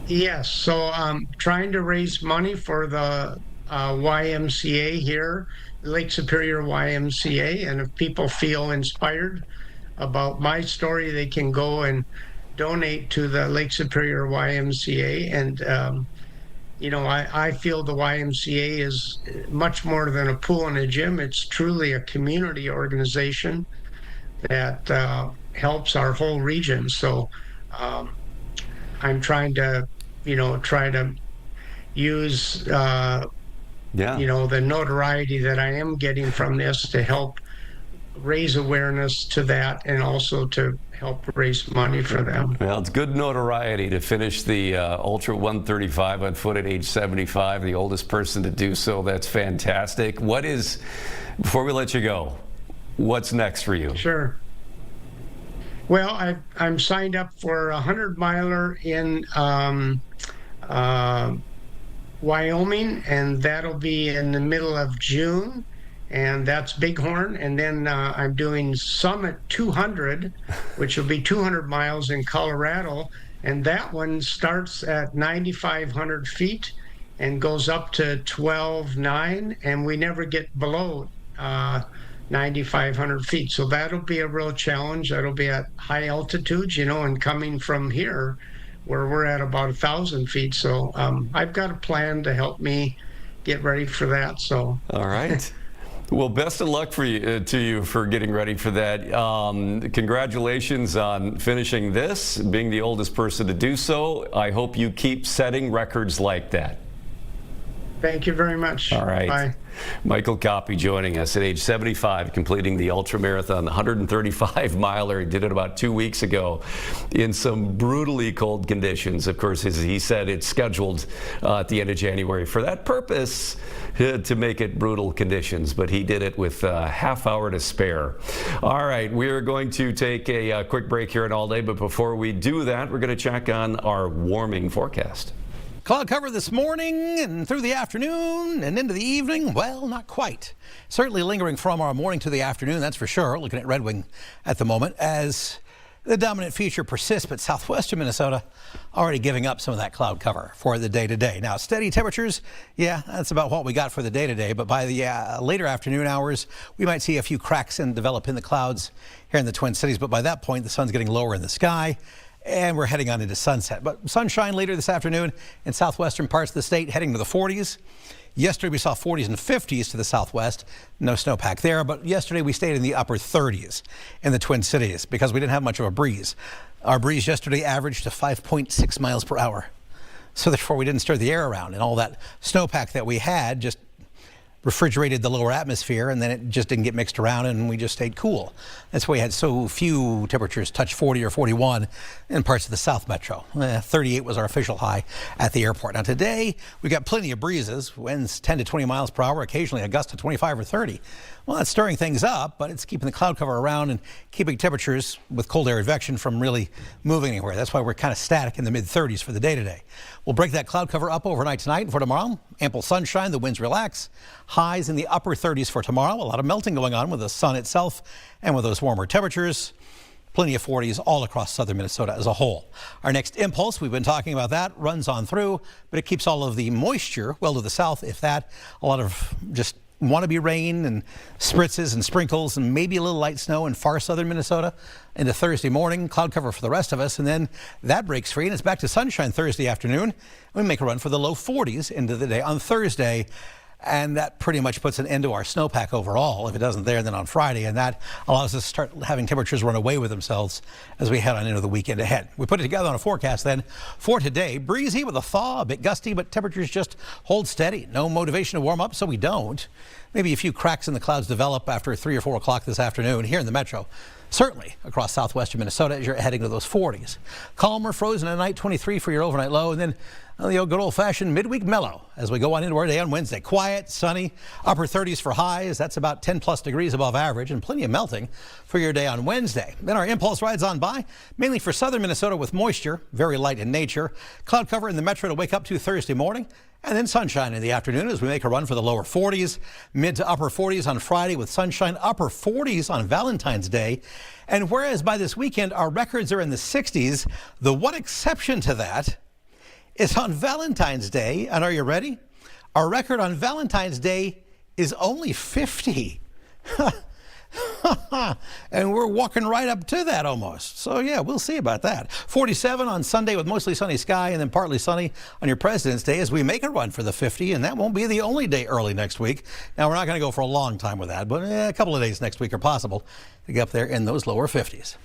Yes. So I'm trying to raise money for the YMCA here, Lake Superior YMCA. And if people feel inspired about my story, they can go and donate to the Lake Superior YMCA. And, I feel the YMCA is much more than a pool and a gym. It's truly a community organization that helps our whole region. So I'm trying to, use the notoriety that I am getting from this to help raise awareness to that and also to help raise money for them. Well, it's good notoriety to finish the Ultra 135 on foot at age 75, the oldest person to do so. That's fantastic. Before we let you go, what's next for you? Sure. Well, I'm signed up for a 100-miler in Wyoming, and that'll be in the middle of June. And that's Bighorn. And then I'm doing Summit 200, which will be 200 miles in Colorado. And that one starts at 9,500 feet and goes up to 12,900. And we never get below 9,500 feet. So that'll be a real challenge. That'll be at high altitudes, and coming from here where we're at about 1,000 feet. So I've got a plan to help me get ready for that. So. All right. Well, best of luck to you for getting ready for that. Congratulations on finishing this, being the oldest person to do so. I hope you keep setting records like that. Thank you very much. All right. Bye. Michael Coppy joining us at age 75, completing the Ultra Marathon, the 135-miler. He did it about 2 weeks ago in some brutally cold conditions. Of course, as he said, it's scheduled at the end of January for that purpose, to make it brutal conditions, but he did it with a half hour to spare. All right, we're going to take a quick break here on All Day, but before we do that, we're going to check on our warming forecast. Cloud cover this morning and through the afternoon and into the evening. Well, not quite. Certainly lingering from our morning to the afternoon, that's for sure. Looking at Red Wing at the moment as the dominant feature persists, but southwestern Minnesota already giving up some of that cloud cover for the day-to-day. Now, steady temperatures, yeah, that's about what we got for the day-to-day, but by the later afternoon hours, we might see a few cracks and develop in the clouds here in the Twin Cities, but by that point, the sun's getting lower in the sky. And we're heading on into sunset. But sunshine later this afternoon in southwestern parts of the state, heading to the 40s. Yesterday we saw 40s and 50s to the southwest. No snowpack there, but yesterday we stayed in the upper 30s in the Twin Cities because we didn't have much of a breeze. Our breeze yesterday averaged to 5.6 miles per hour. So therefore we didn't stir the air around, and all that snowpack that we had just refrigerated the lower atmosphere, and then it just didn't get mixed around, and we just stayed cool. That's why we had so few temperatures touch 40 or 41 in parts of the South Metro. 38 was our official high at the airport. Now today, we got plenty of breezes, winds 10 to 20 miles per hour, occasionally a gust of 25 or 30. Well, that's stirring things up, but it's keeping the cloud cover around and keeping temperatures with cold air advection from really moving anywhere. That's why we're kind of static in the mid-30s for the day-to-day. We'll break that cloud cover up overnight tonight, and for tomorrow, ample sunshine, the winds relax. Highs in the upper 30s for tomorrow. A lot of melting going on with the sun itself and with those warmer temperatures. Plenty of 40s all across southern Minnesota as a whole. Our next impulse, we've been talking about that, runs on through, but it keeps all of the moisture well to the south, if that. A lot of just wannabe rain and spritzes and sprinkles and maybe a little light snow in far southern Minnesota into Thursday morning. Cloud cover for the rest of us, and then that breaks free and it's back to sunshine Thursday afternoon. We make a run for the low 40s into the day on Thursday. And that pretty much puts an end to our snowpack overall. If it doesn't there, then on Friday. And that allows us to start having temperatures run away with themselves as we head on into the weekend ahead. We put it together on a forecast then for today. Breezy with a thaw, a bit gusty, but temperatures just hold steady. No motivation to warm up, so we don't. Maybe a few cracks in the clouds develop after 3 or 4 o'clock this afternoon here in the metro. Certainly across southwestern Minnesota as you're heading to those 40s. Calmer, frozen at night, 23 for your overnight low, and then the good old-fashioned midweek mellow as we go on into our day on Wednesday. Quiet, sunny, upper 30s for highs. That's about 10-plus degrees above average, and plenty of melting for your day on Wednesday. Then our impulse rides on by, mainly for southern Minnesota with moisture, very light in nature. Cloud cover in the metro to wake up to Thursday morning. And then sunshine in the afternoon as we make a run for the lower 40s, mid to upper 40s on Friday with sunshine, upper 40s on Valentine's Day. And whereas by this weekend our records are in the 60s, the one exception to that is on Valentine's Day. And are you ready? Our record on Valentine's Day is only 50. And we're walking right up to that almost. So yeah, we'll see about that. 47 on Sunday with mostly sunny sky and then partly sunny on your President's Day as we make a run for the 50, and that won't be the only day early next week. Now we're not going to go for a long time with that, but a couple of days next week are possible to get up there in those lower 50s.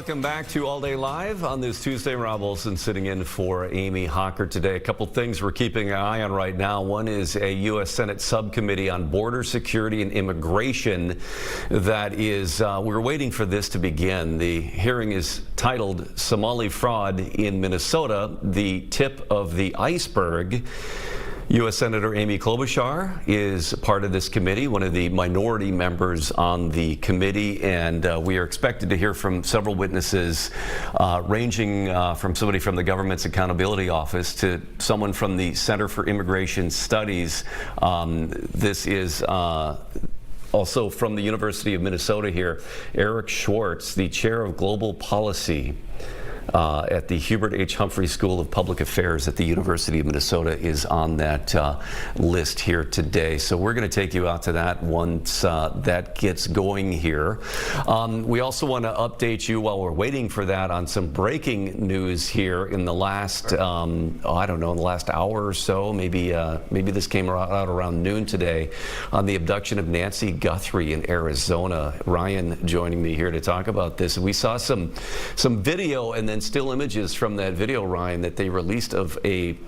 welcome back to All Day Live on this Tuesday. Rob Olson sitting in for Amy Hocker today. A couple things we're keeping an eye on right now. One is a U.S. Senate subcommittee on border security and immigration that is, we're waiting for this to begin. The hearing is titled Somali Fraud in Minnesota, the tip of the iceberg. U.S. Senator Amy Klobuchar is part of this committee, one of the minority members on the committee, and we are expected to hear from several witnesses, ranging from somebody from the Government's Accountability Office to someone from the Center for Immigration Studies. This is also from the University of Minnesota here, Eric Schwartz, the chair of global policy at the Hubert H. Humphrey School of Public Affairs at the University of Minnesota, is on that list here today. So we're going to take you out to that once that gets going here. We also want to update you while we're waiting for that on some breaking news here in the last, I don't know, in the last hour or so. Maybe this came out around noon today on the abduction of Nancy Guthrie in Arizona. Ryan joining me here to talk about this. We saw some video and then still images from that video, Ryan, that they released of a,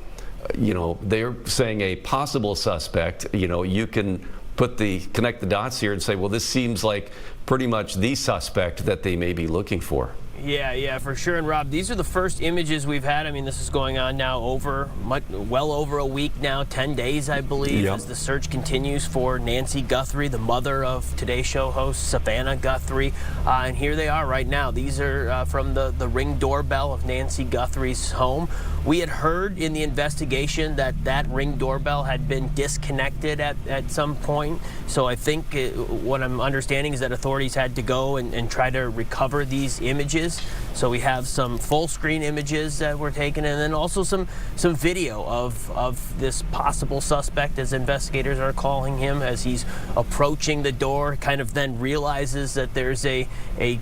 they're saying a possible suspect. You can connect the dots here and say, well, this seems like pretty much the suspect that they may be looking for. Yeah, for sure. And Rob, these are the first images we've had. I mean, this is going on now well over a week now, 10 days, I believe, as the search continues for Nancy Guthrie, the mother of Today Show host Savannah Guthrie. And here they are right now. These are from the Ring doorbell of Nancy Guthrie's home. We had heard in the investigation that Ring doorbell had been disconnected at some point. So I think what I'm understanding is that authorities had to go and try to recover these images. So we have some full screen images that were taken, and then also some video of this possible suspect, as investigators are calling him, as he's approaching the door, kind of then realizes that there's a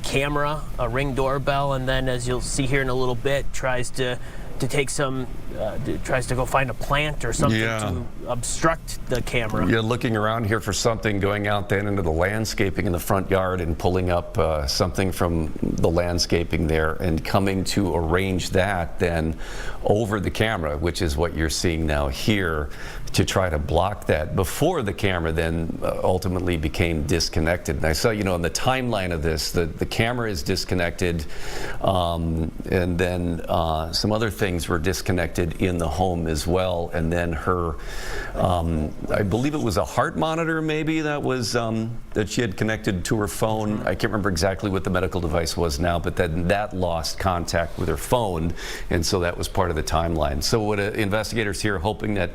camera, a Ring doorbell, and then, as you'll see here in a little bit, tries to go find a plant or something to obstruct the camera. You're looking around here for something, going out then into the landscaping in the front yard and pulling up something from the landscaping there and coming to arrange that then over the camera, which is what you're seeing now here, to try to block that before the camera then ultimately became disconnected. And I saw, in the timeline of this, the camera is disconnected, and then some other things were disconnected in the home as well. And then her, I believe it was a heart monitor maybe that was, that she had connected to her phone. I can't remember exactly what the medical device was now, but then that lost contact with her phone. And so that was part of the timeline. So what investigators here are hoping that,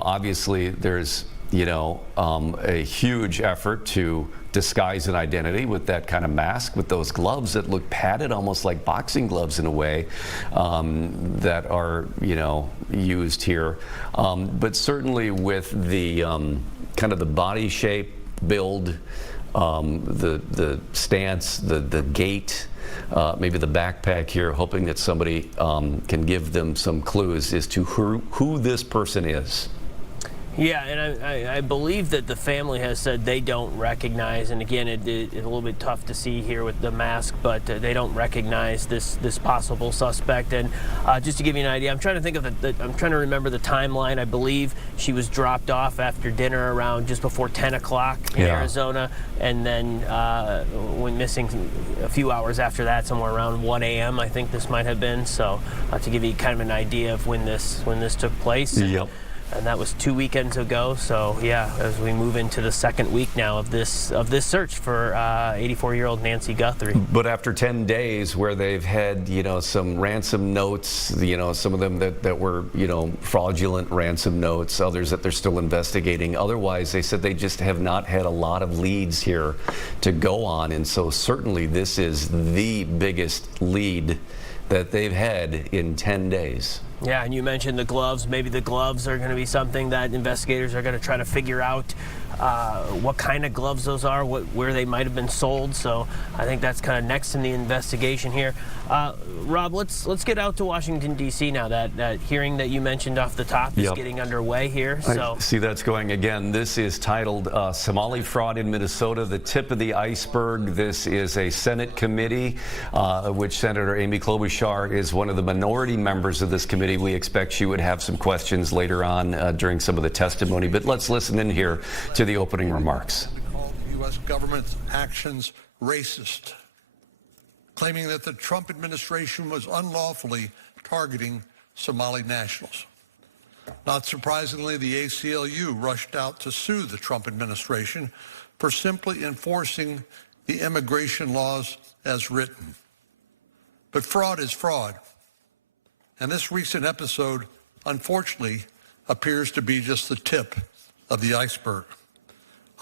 obviously there's, a huge effort to disguise an identity with that kind of mask, with those gloves that look padded, almost like boxing gloves in a way, that are, used here. But certainly with the kind of the body shape, build, the stance, the gait, maybe the backpack here, hoping that somebody can give them some clues as to who this person is. Yeah, and I believe that the family has said they don't recognize, and again, it's a little bit tough to see here with the mask, but they don't recognize this possible suspect. And just to give you an idea, I'm trying to think of I'm trying to remember the timeline. I believe she was dropped off after dinner around just before 10 o'clock in Arizona, and then went missing a few hours after that, somewhere around 1 a.m. I think this might have been. So to give you kind of an idea of when this took place. And that was 2 weekends ago. So yeah, as we move into the second week now of this search for 84-year-old Nancy Guthrie. But after 10 days where they've had, some ransom notes, some of them that were, fraudulent ransom notes, others that they're still investigating. Otherwise, they said they just have not had a lot of leads here to go on. And so certainly this is the biggest lead that they've had in 10 days. Yeah, and you mentioned the gloves. Maybe the gloves are going to be something that investigators are going to try to figure out what kind of gloves those are, where they might have been sold. So I think that's kind of next in the investigation here. Rob, let's get out to Washington, D.C. now. That hearing that you mentioned off the top is getting underway here. So I see that's going again. This is titled Somali Fraud in Minnesota, the Tip of the Iceberg. This is a Senate committee, which Senator Amy Klobuchar is one of the minority members of this committee. We expect she would have some questions later on during some of the testimony. But let's listen in here to the opening remarks. Called U.S. government's actions racist, claiming that the Trump administration was unlawfully targeting Somali nationals. Not surprisingly, the ACLU rushed out to sue the Trump administration for simply enforcing the immigration laws as written. But fraud is fraud. And this recent episode, unfortunately, appears to be just the tip of the iceberg.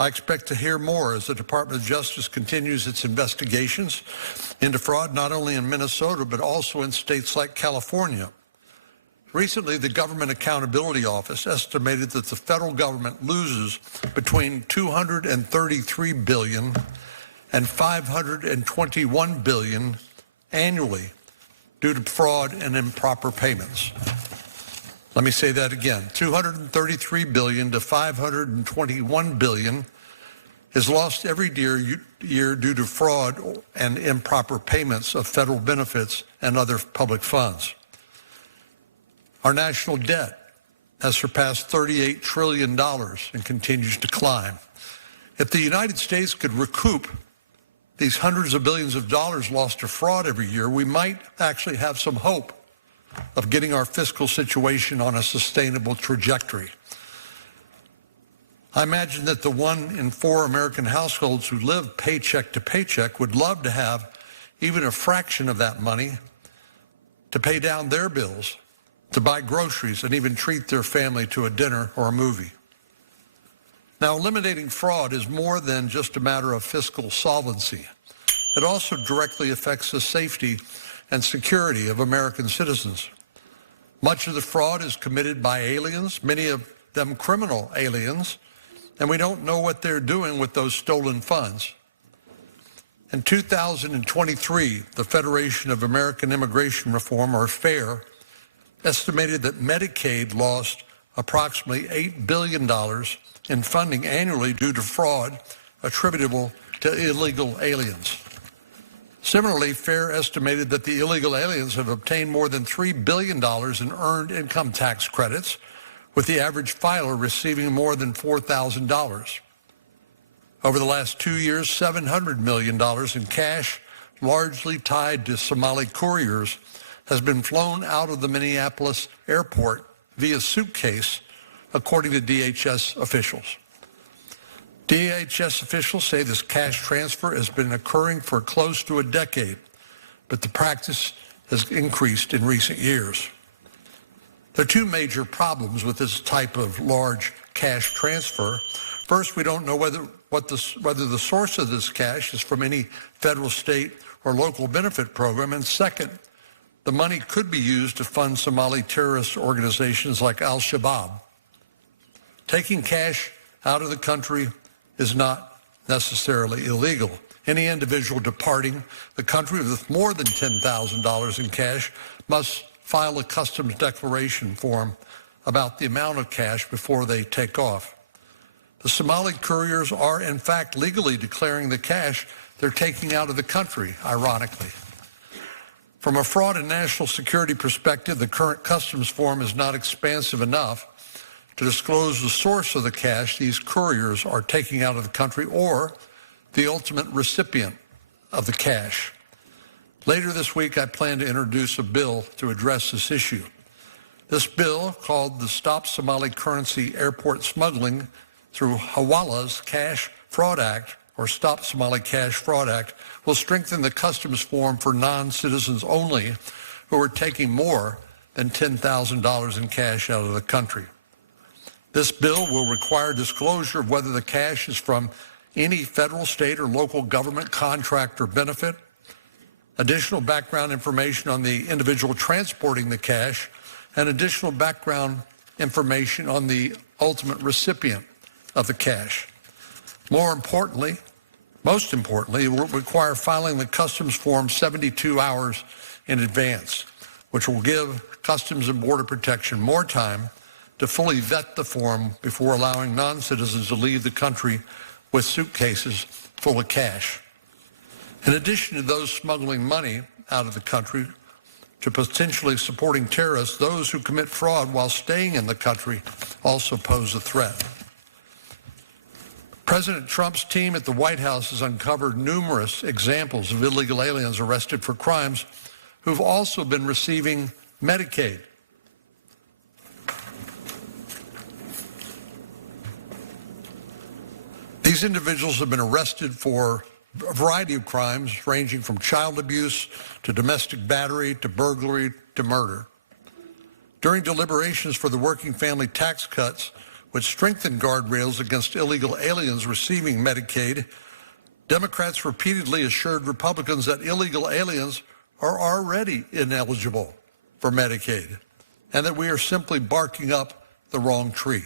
I expect to hear more as the Department of Justice continues its investigations into fraud, not only in Minnesota, but also in states like California. Recently, the Government Accountability Office estimated that the federal government loses between $233 billion and $521 billion annually due to fraud and improper payments. Let me say that again. $233 billion to $521 billion is lost every year due to fraud and improper payments of federal benefits and other public funds. Our national debt has surpassed $38 trillion and continues to climb. If the United States could recoup these hundreds of billions of dollars lost to fraud every year, we might actually have some hope of getting our fiscal situation on a sustainable trajectory. I imagine that the 1 in 4 American households who live paycheck to paycheck would love to have even a fraction of that money to pay down their bills, to buy groceries, and even treat their family to a dinner or a movie. Now, eliminating fraud is more than just a matter of fiscal solvency. It also directly affects the safety and security of American citizens. Much of the fraud is committed by aliens, many of them criminal aliens, and we don't know what they're doing with those stolen funds. In 2023, the Federation of American Immigration Reform, or FAIR, estimated that Medicaid lost approximately $8 billion in funding annually due to fraud attributable to illegal aliens. Similarly, FAIR estimated that the illegal aliens have obtained more than $3 billion in earned income tax credits, with the average filer receiving more than $4,000. Over the last 2 years, $700 million in cash, largely tied to Somali couriers, has been flown out of the Minneapolis airport via suitcase, according to DHS officials. DHS officials say this cash transfer has been occurring for close to a decade, but the practice has increased in recent years. There are two major problems with this type of large cash transfer. First, we don't know whether the source of this cash is from any federal, state, or local benefit program. And second, the money could be used to fund Somali terrorist organizations like Al-Shabaab. Taking cash out of the country is not necessarily illegal. Any individual departing the country with more than $10,000 in cash must file a customs declaration form about the amount of cash before they take off. The Somali couriers are, in fact, legally declaring the cash they're taking out of the country, ironically. From a fraud and national security perspective, the current customs form is not expansive enough to disclose the source of the cash these couriers are taking out of the country or the ultimate recipient of the cash. Later this week, I plan to introduce a bill to address this issue. This bill, called the Stop Somali Currency Airport Smuggling Through Hawala's Cash Fraud Act, or Stop Somali Cash Fraud Act, will strengthen the customs form for non-citizens only who are taking more than $10,000 in cash out of the country. This bill will require disclosure of whether the cash is from any federal, state, or local government contract or benefit, additional background information on the individual transporting the cash, and additional background information on the ultimate recipient of the cash. Most importantly, it will require filing the customs form 72 hours in advance, which will give Customs and Border Protection more time to fully vet the form before allowing non-citizens to leave the country with suitcases full of cash. In addition to those smuggling money out of the country to potentially supporting terrorists, those who commit fraud while staying in the country also pose a threat. President Trump's team at the White House has uncovered numerous examples of illegal aliens arrested for crimes who've also been receiving Medicaid. These individuals have been arrested for a variety of crimes ranging from child abuse to domestic battery to burglary to murder. During deliberations for the working family tax cuts, which strengthened guardrails against illegal aliens receiving Medicaid, Democrats repeatedly assured Republicans that illegal aliens are already ineligible for Medicaid and that we are simply barking up the wrong tree.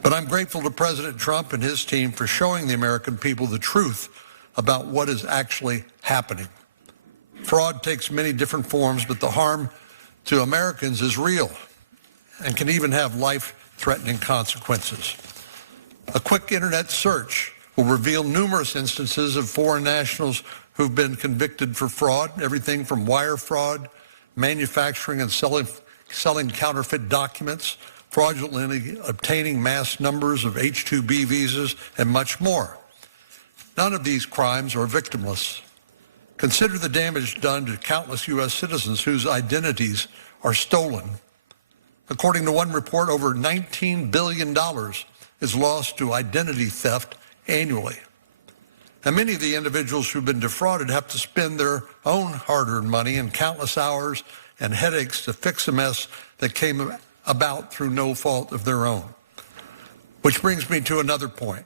But I'm grateful to President Trump and his team for showing the American people the truth about what is actually happening. Fraud takes many different forms, but the harm to Americans is real and can even have life-threatening consequences. A quick internet search will reveal numerous instances of foreign nationals who've been convicted for fraud, everything from wire fraud, manufacturing and selling counterfeit documents, fraudulently obtaining mass numbers of H-2B visas, and much more. None of these crimes are victimless. Consider the damage done to countless U.S. citizens whose identities are stolen. According to one report, over $19 billion is lost to identity theft annually. And many of the individuals who've been defrauded have to spend their own hard-earned money and countless hours and headaches to fix a mess that came about through no fault of their own. Which brings me to another point.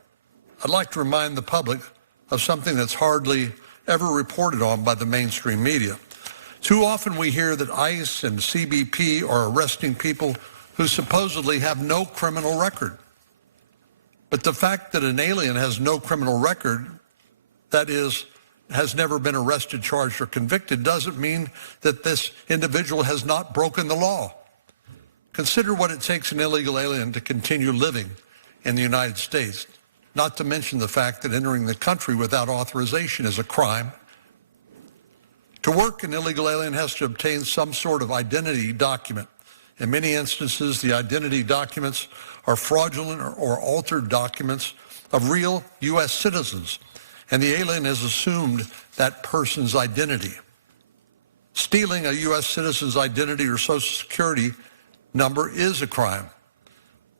I'd like to remind the public of something that's hardly ever reported on by the mainstream media. Too often we hear that ICE and CBP are arresting people who supposedly have no criminal record. But the fact that an alien has no criminal record, that is, has never been arrested, charged, or convicted, doesn't mean that this individual has not broken the law. Consider what it takes an illegal alien to continue living in the United States, not to mention the fact that entering the country without authorization is a crime. To work, an illegal alien has to obtain some sort of identity document. In many instances, the identity documents are fraudulent or altered documents of real U.S. citizens, and the alien has assumed that person's identity. Stealing a U.S. citizen's identity or Social Security number is a crime,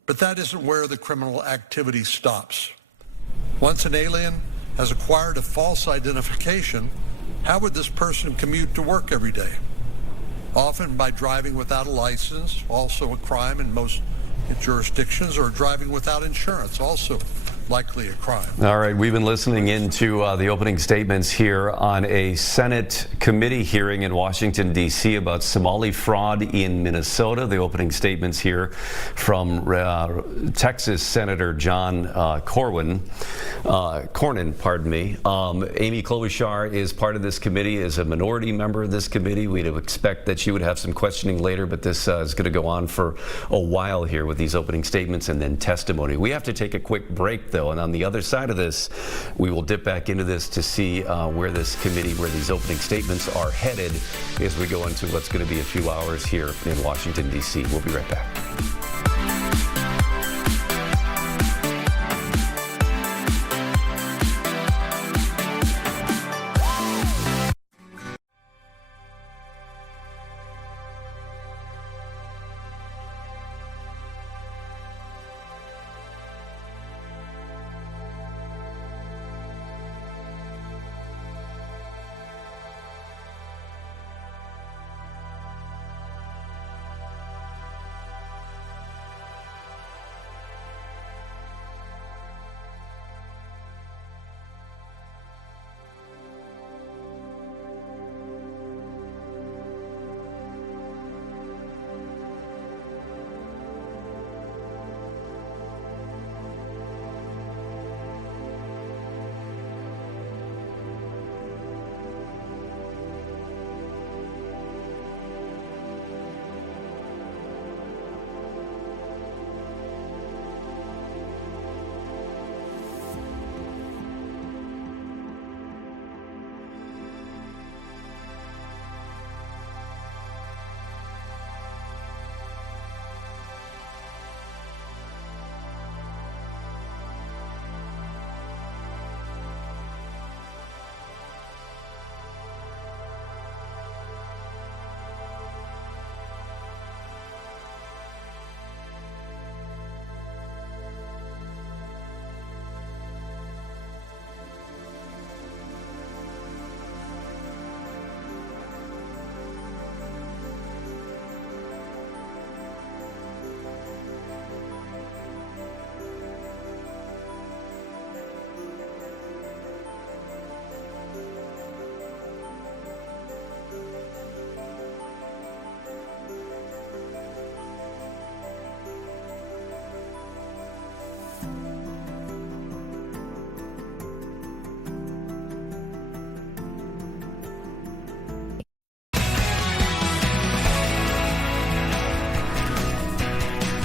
but that isn't where the criminal activity stops. Once an alien has acquired a false identification, how would this person commute to work every day? Often by driving without a license, also a crime in most jurisdictions, or driving without insurance, also likely a crime. All right, we've been listening into the opening statements here on a Senate committee hearing in Washington, D.C. about Somali fraud in Minnesota. The opening statements here from Texas Senator John Cornyn. Amy Klobuchar is part of this committee, is a minority member of this committee. We'd expect that she would have some questioning later, but this is going to go on for a while here with these opening statements and then testimony. We have to take a quick break, though, and on the other side of this, we will dip back into this to see where this committee, where these opening statements are headed as we go into what's going to be a few hours here in Washington, D.C. We'll be right back.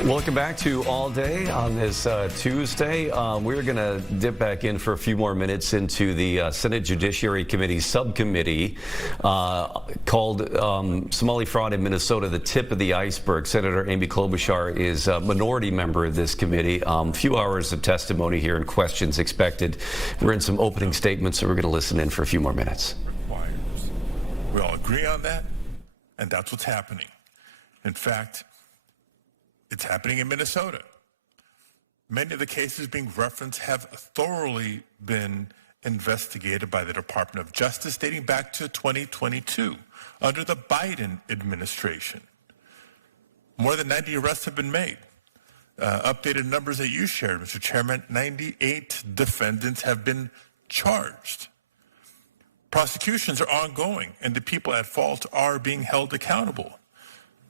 Welcome back to All Day on this Tuesday. We're going to dip back in for a few more minutes into the Senate Judiciary Committee subcommittee called Somali fraud in Minnesota, the tip of the iceberg. Senator Amy Klobuchar is a minority member of this committee. A few hours of testimony here and questions expected. We're in some opening statements, so we're going to listen in for a few more minutes. We all agree on that, and that's what's happening. In fact, it's happening in Minnesota. Many of the cases being referenced have thoroughly been investigated by the Department of Justice dating back to 2022 under the Biden administration. More than 90 arrests have been made. Updated numbers that you shared, Mr. Chairman, 98 defendants have been charged. Prosecutions are ongoing, and the people at fault are being held accountable.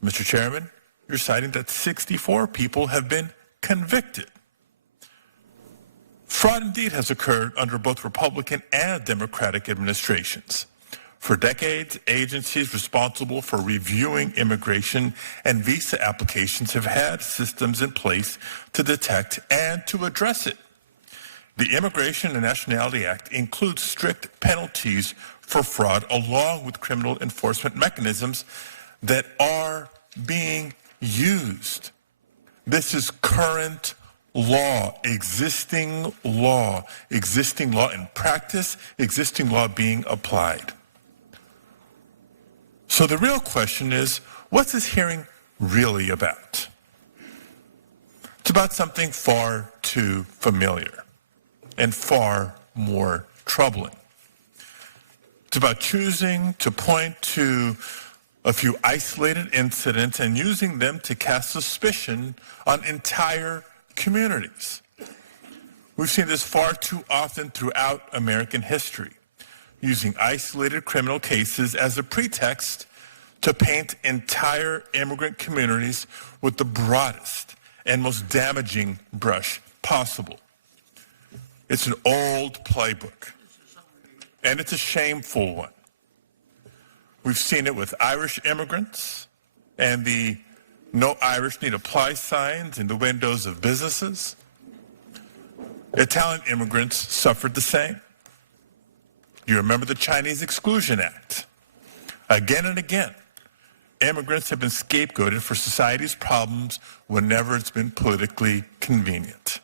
Mr. Chairman, you're citing that 64 people have been convicted. Fraud indeed has occurred under both Republican and Democratic administrations. For decades, agencies responsible for reviewing immigration and visa applications have had systems in place to detect and to address it. The Immigration and Nationality Act includes strict penalties for fraud along with criminal enforcement mechanisms that are being used. This is current law, existing law in practice, existing law being applied. So the real question is, what's this hearing really about? It's about something far too familiar and far more troubling. It's about choosing to point to a few isolated incidents and using them to cast suspicion on entire communities. We've seen this far too often throughout American history, using isolated criminal cases as a pretext to paint entire immigrant communities with the broadest and most damaging brush possible. It's an old playbook, and it's a shameful one. We've seen it with Irish immigrants and the "No Irish Need Apply" signs in the windows of businesses. Italian immigrants suffered the same. You remember the Chinese Exclusion Act. Again and again, immigrants have been scapegoated for society's problems whenever it's been politically convenient.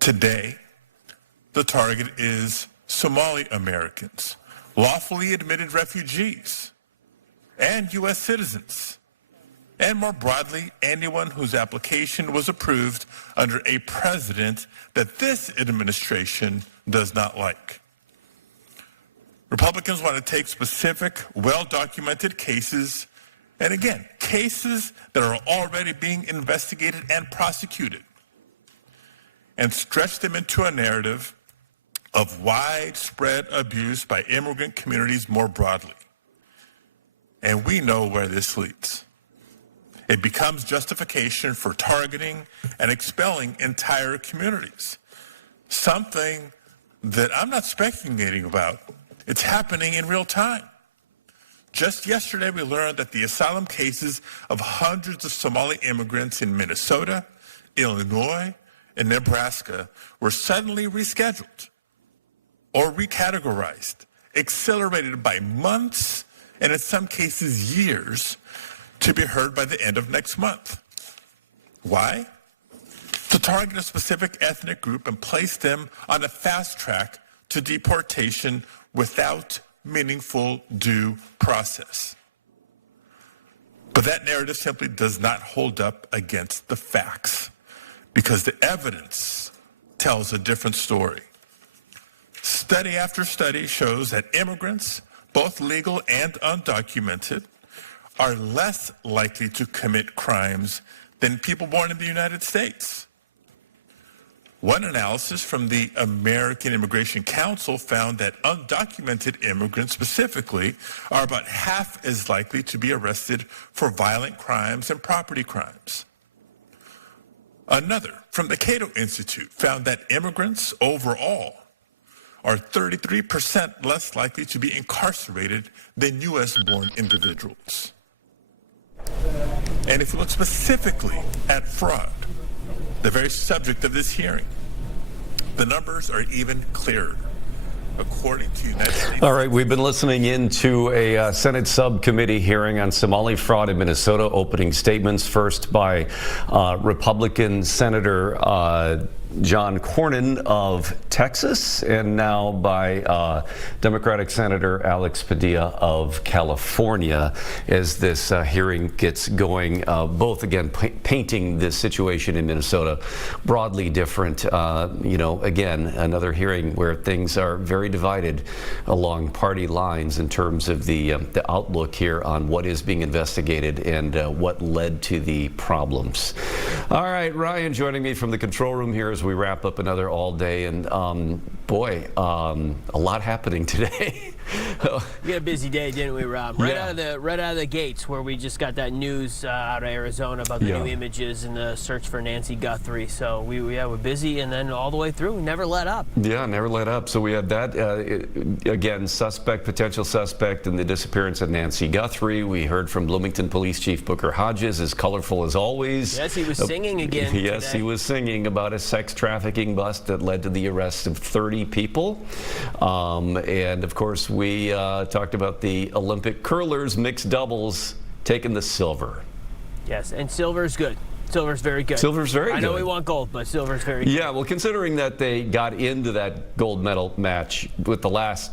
Today, the target is Somali Americans, lawfully admitted refugees, and U.S. citizens, and more broadly, anyone whose application was approved under a president that this administration does not like. Republicans want to take specific, well-documented cases, and again, cases that are already being investigated and prosecuted, and stretch them into a narrative of widespread abuse by immigrant communities more broadly. And we know where this leads. It becomes justification for targeting and expelling entire communities. Something that I'm not speculating about. It's happening in real time. Just yesterday, we learned that the asylum cases of hundreds of Somali immigrants in Minnesota, Illinois, and Nebraska were suddenly rescheduled or recategorized, accelerated by months, and in some cases years, to be heard by the end of next month. Why? To target a specific ethnic group and place them on a fast track to deportation without meaningful due process. But that narrative simply does not hold up against the facts, because the evidence tells a different story. Study after study shows that immigrants, both legal and undocumented, are less likely to commit crimes than people born in the United States. One analysis from the American Immigration Council found that undocumented immigrants specifically are about half as likely to be arrested for violent crimes and property crimes. Another from the Cato Institute found that immigrants overall are 33% less likely to be incarcerated than U.S.-born individuals. And if you look specifically at fraud, the very subject of this hearing, the numbers are even clearer. According to United States. All right, we've been listening into a Senate subcommittee hearing on Somali fraud in Minnesota, opening statements first by Republican Senator John Cornyn of Texas, and now by Democratic Senator Alex Padilla of California, as this hearing gets going. Both, again, painting this situation in Minnesota broadly different. You know, again, another hearing where things are very divided along party lines in terms of the outlook here on what is being investigated and what led to the problems. All right, Ryan joining me from the control room here as we wrap up another all day, and boy, a lot happening today. We had a busy day, didn't we, Rob? Right out of the gates, where we just got that news out of Arizona about the new images and the search for Nancy Guthrie. So we were busy, and then all the way through, never let up. Yeah, never let up. So we had that again, potential suspect in the disappearance of Nancy Guthrie. We heard from Bloomington Police Chief Booker Hodges, as colorful as always. Yes, he was singing again. Yes, today. He was singing about a sex trafficking bust that led to the arrest of 30 people, and of course we talked about the Olympic curlers mixed doubles taking the silver. Yes, and silver's good. Silver's very good. Silver's very good. I know we want gold, but silver's very good. Yeah, well, considering that they got into that gold medal match with the last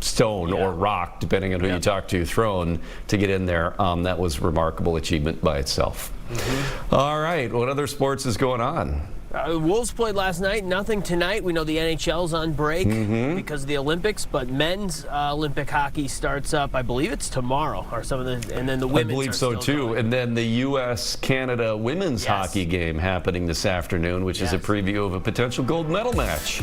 stone or rock, depending on who you talk to, thrown to get in there, that was a remarkable achievement by itself. All right, what other sports is going on? Wolves played last night. Nothing tonight. We know the NHL's on break because of the Olympics, but men's Olympic hockey starts up, I believe it's tomorrow, or some of the, and then the women's. I believe so too. Going. And then the U.S.-Canada women's hockey game happening this afternoon, which is a preview of a potential gold medal match.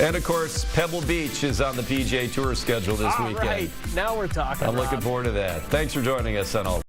And of course, Pebble Beach is on the PGA Tour schedule this weekend. Right. Now we're talking. I'm looking forward to that. Thanks for joining us on All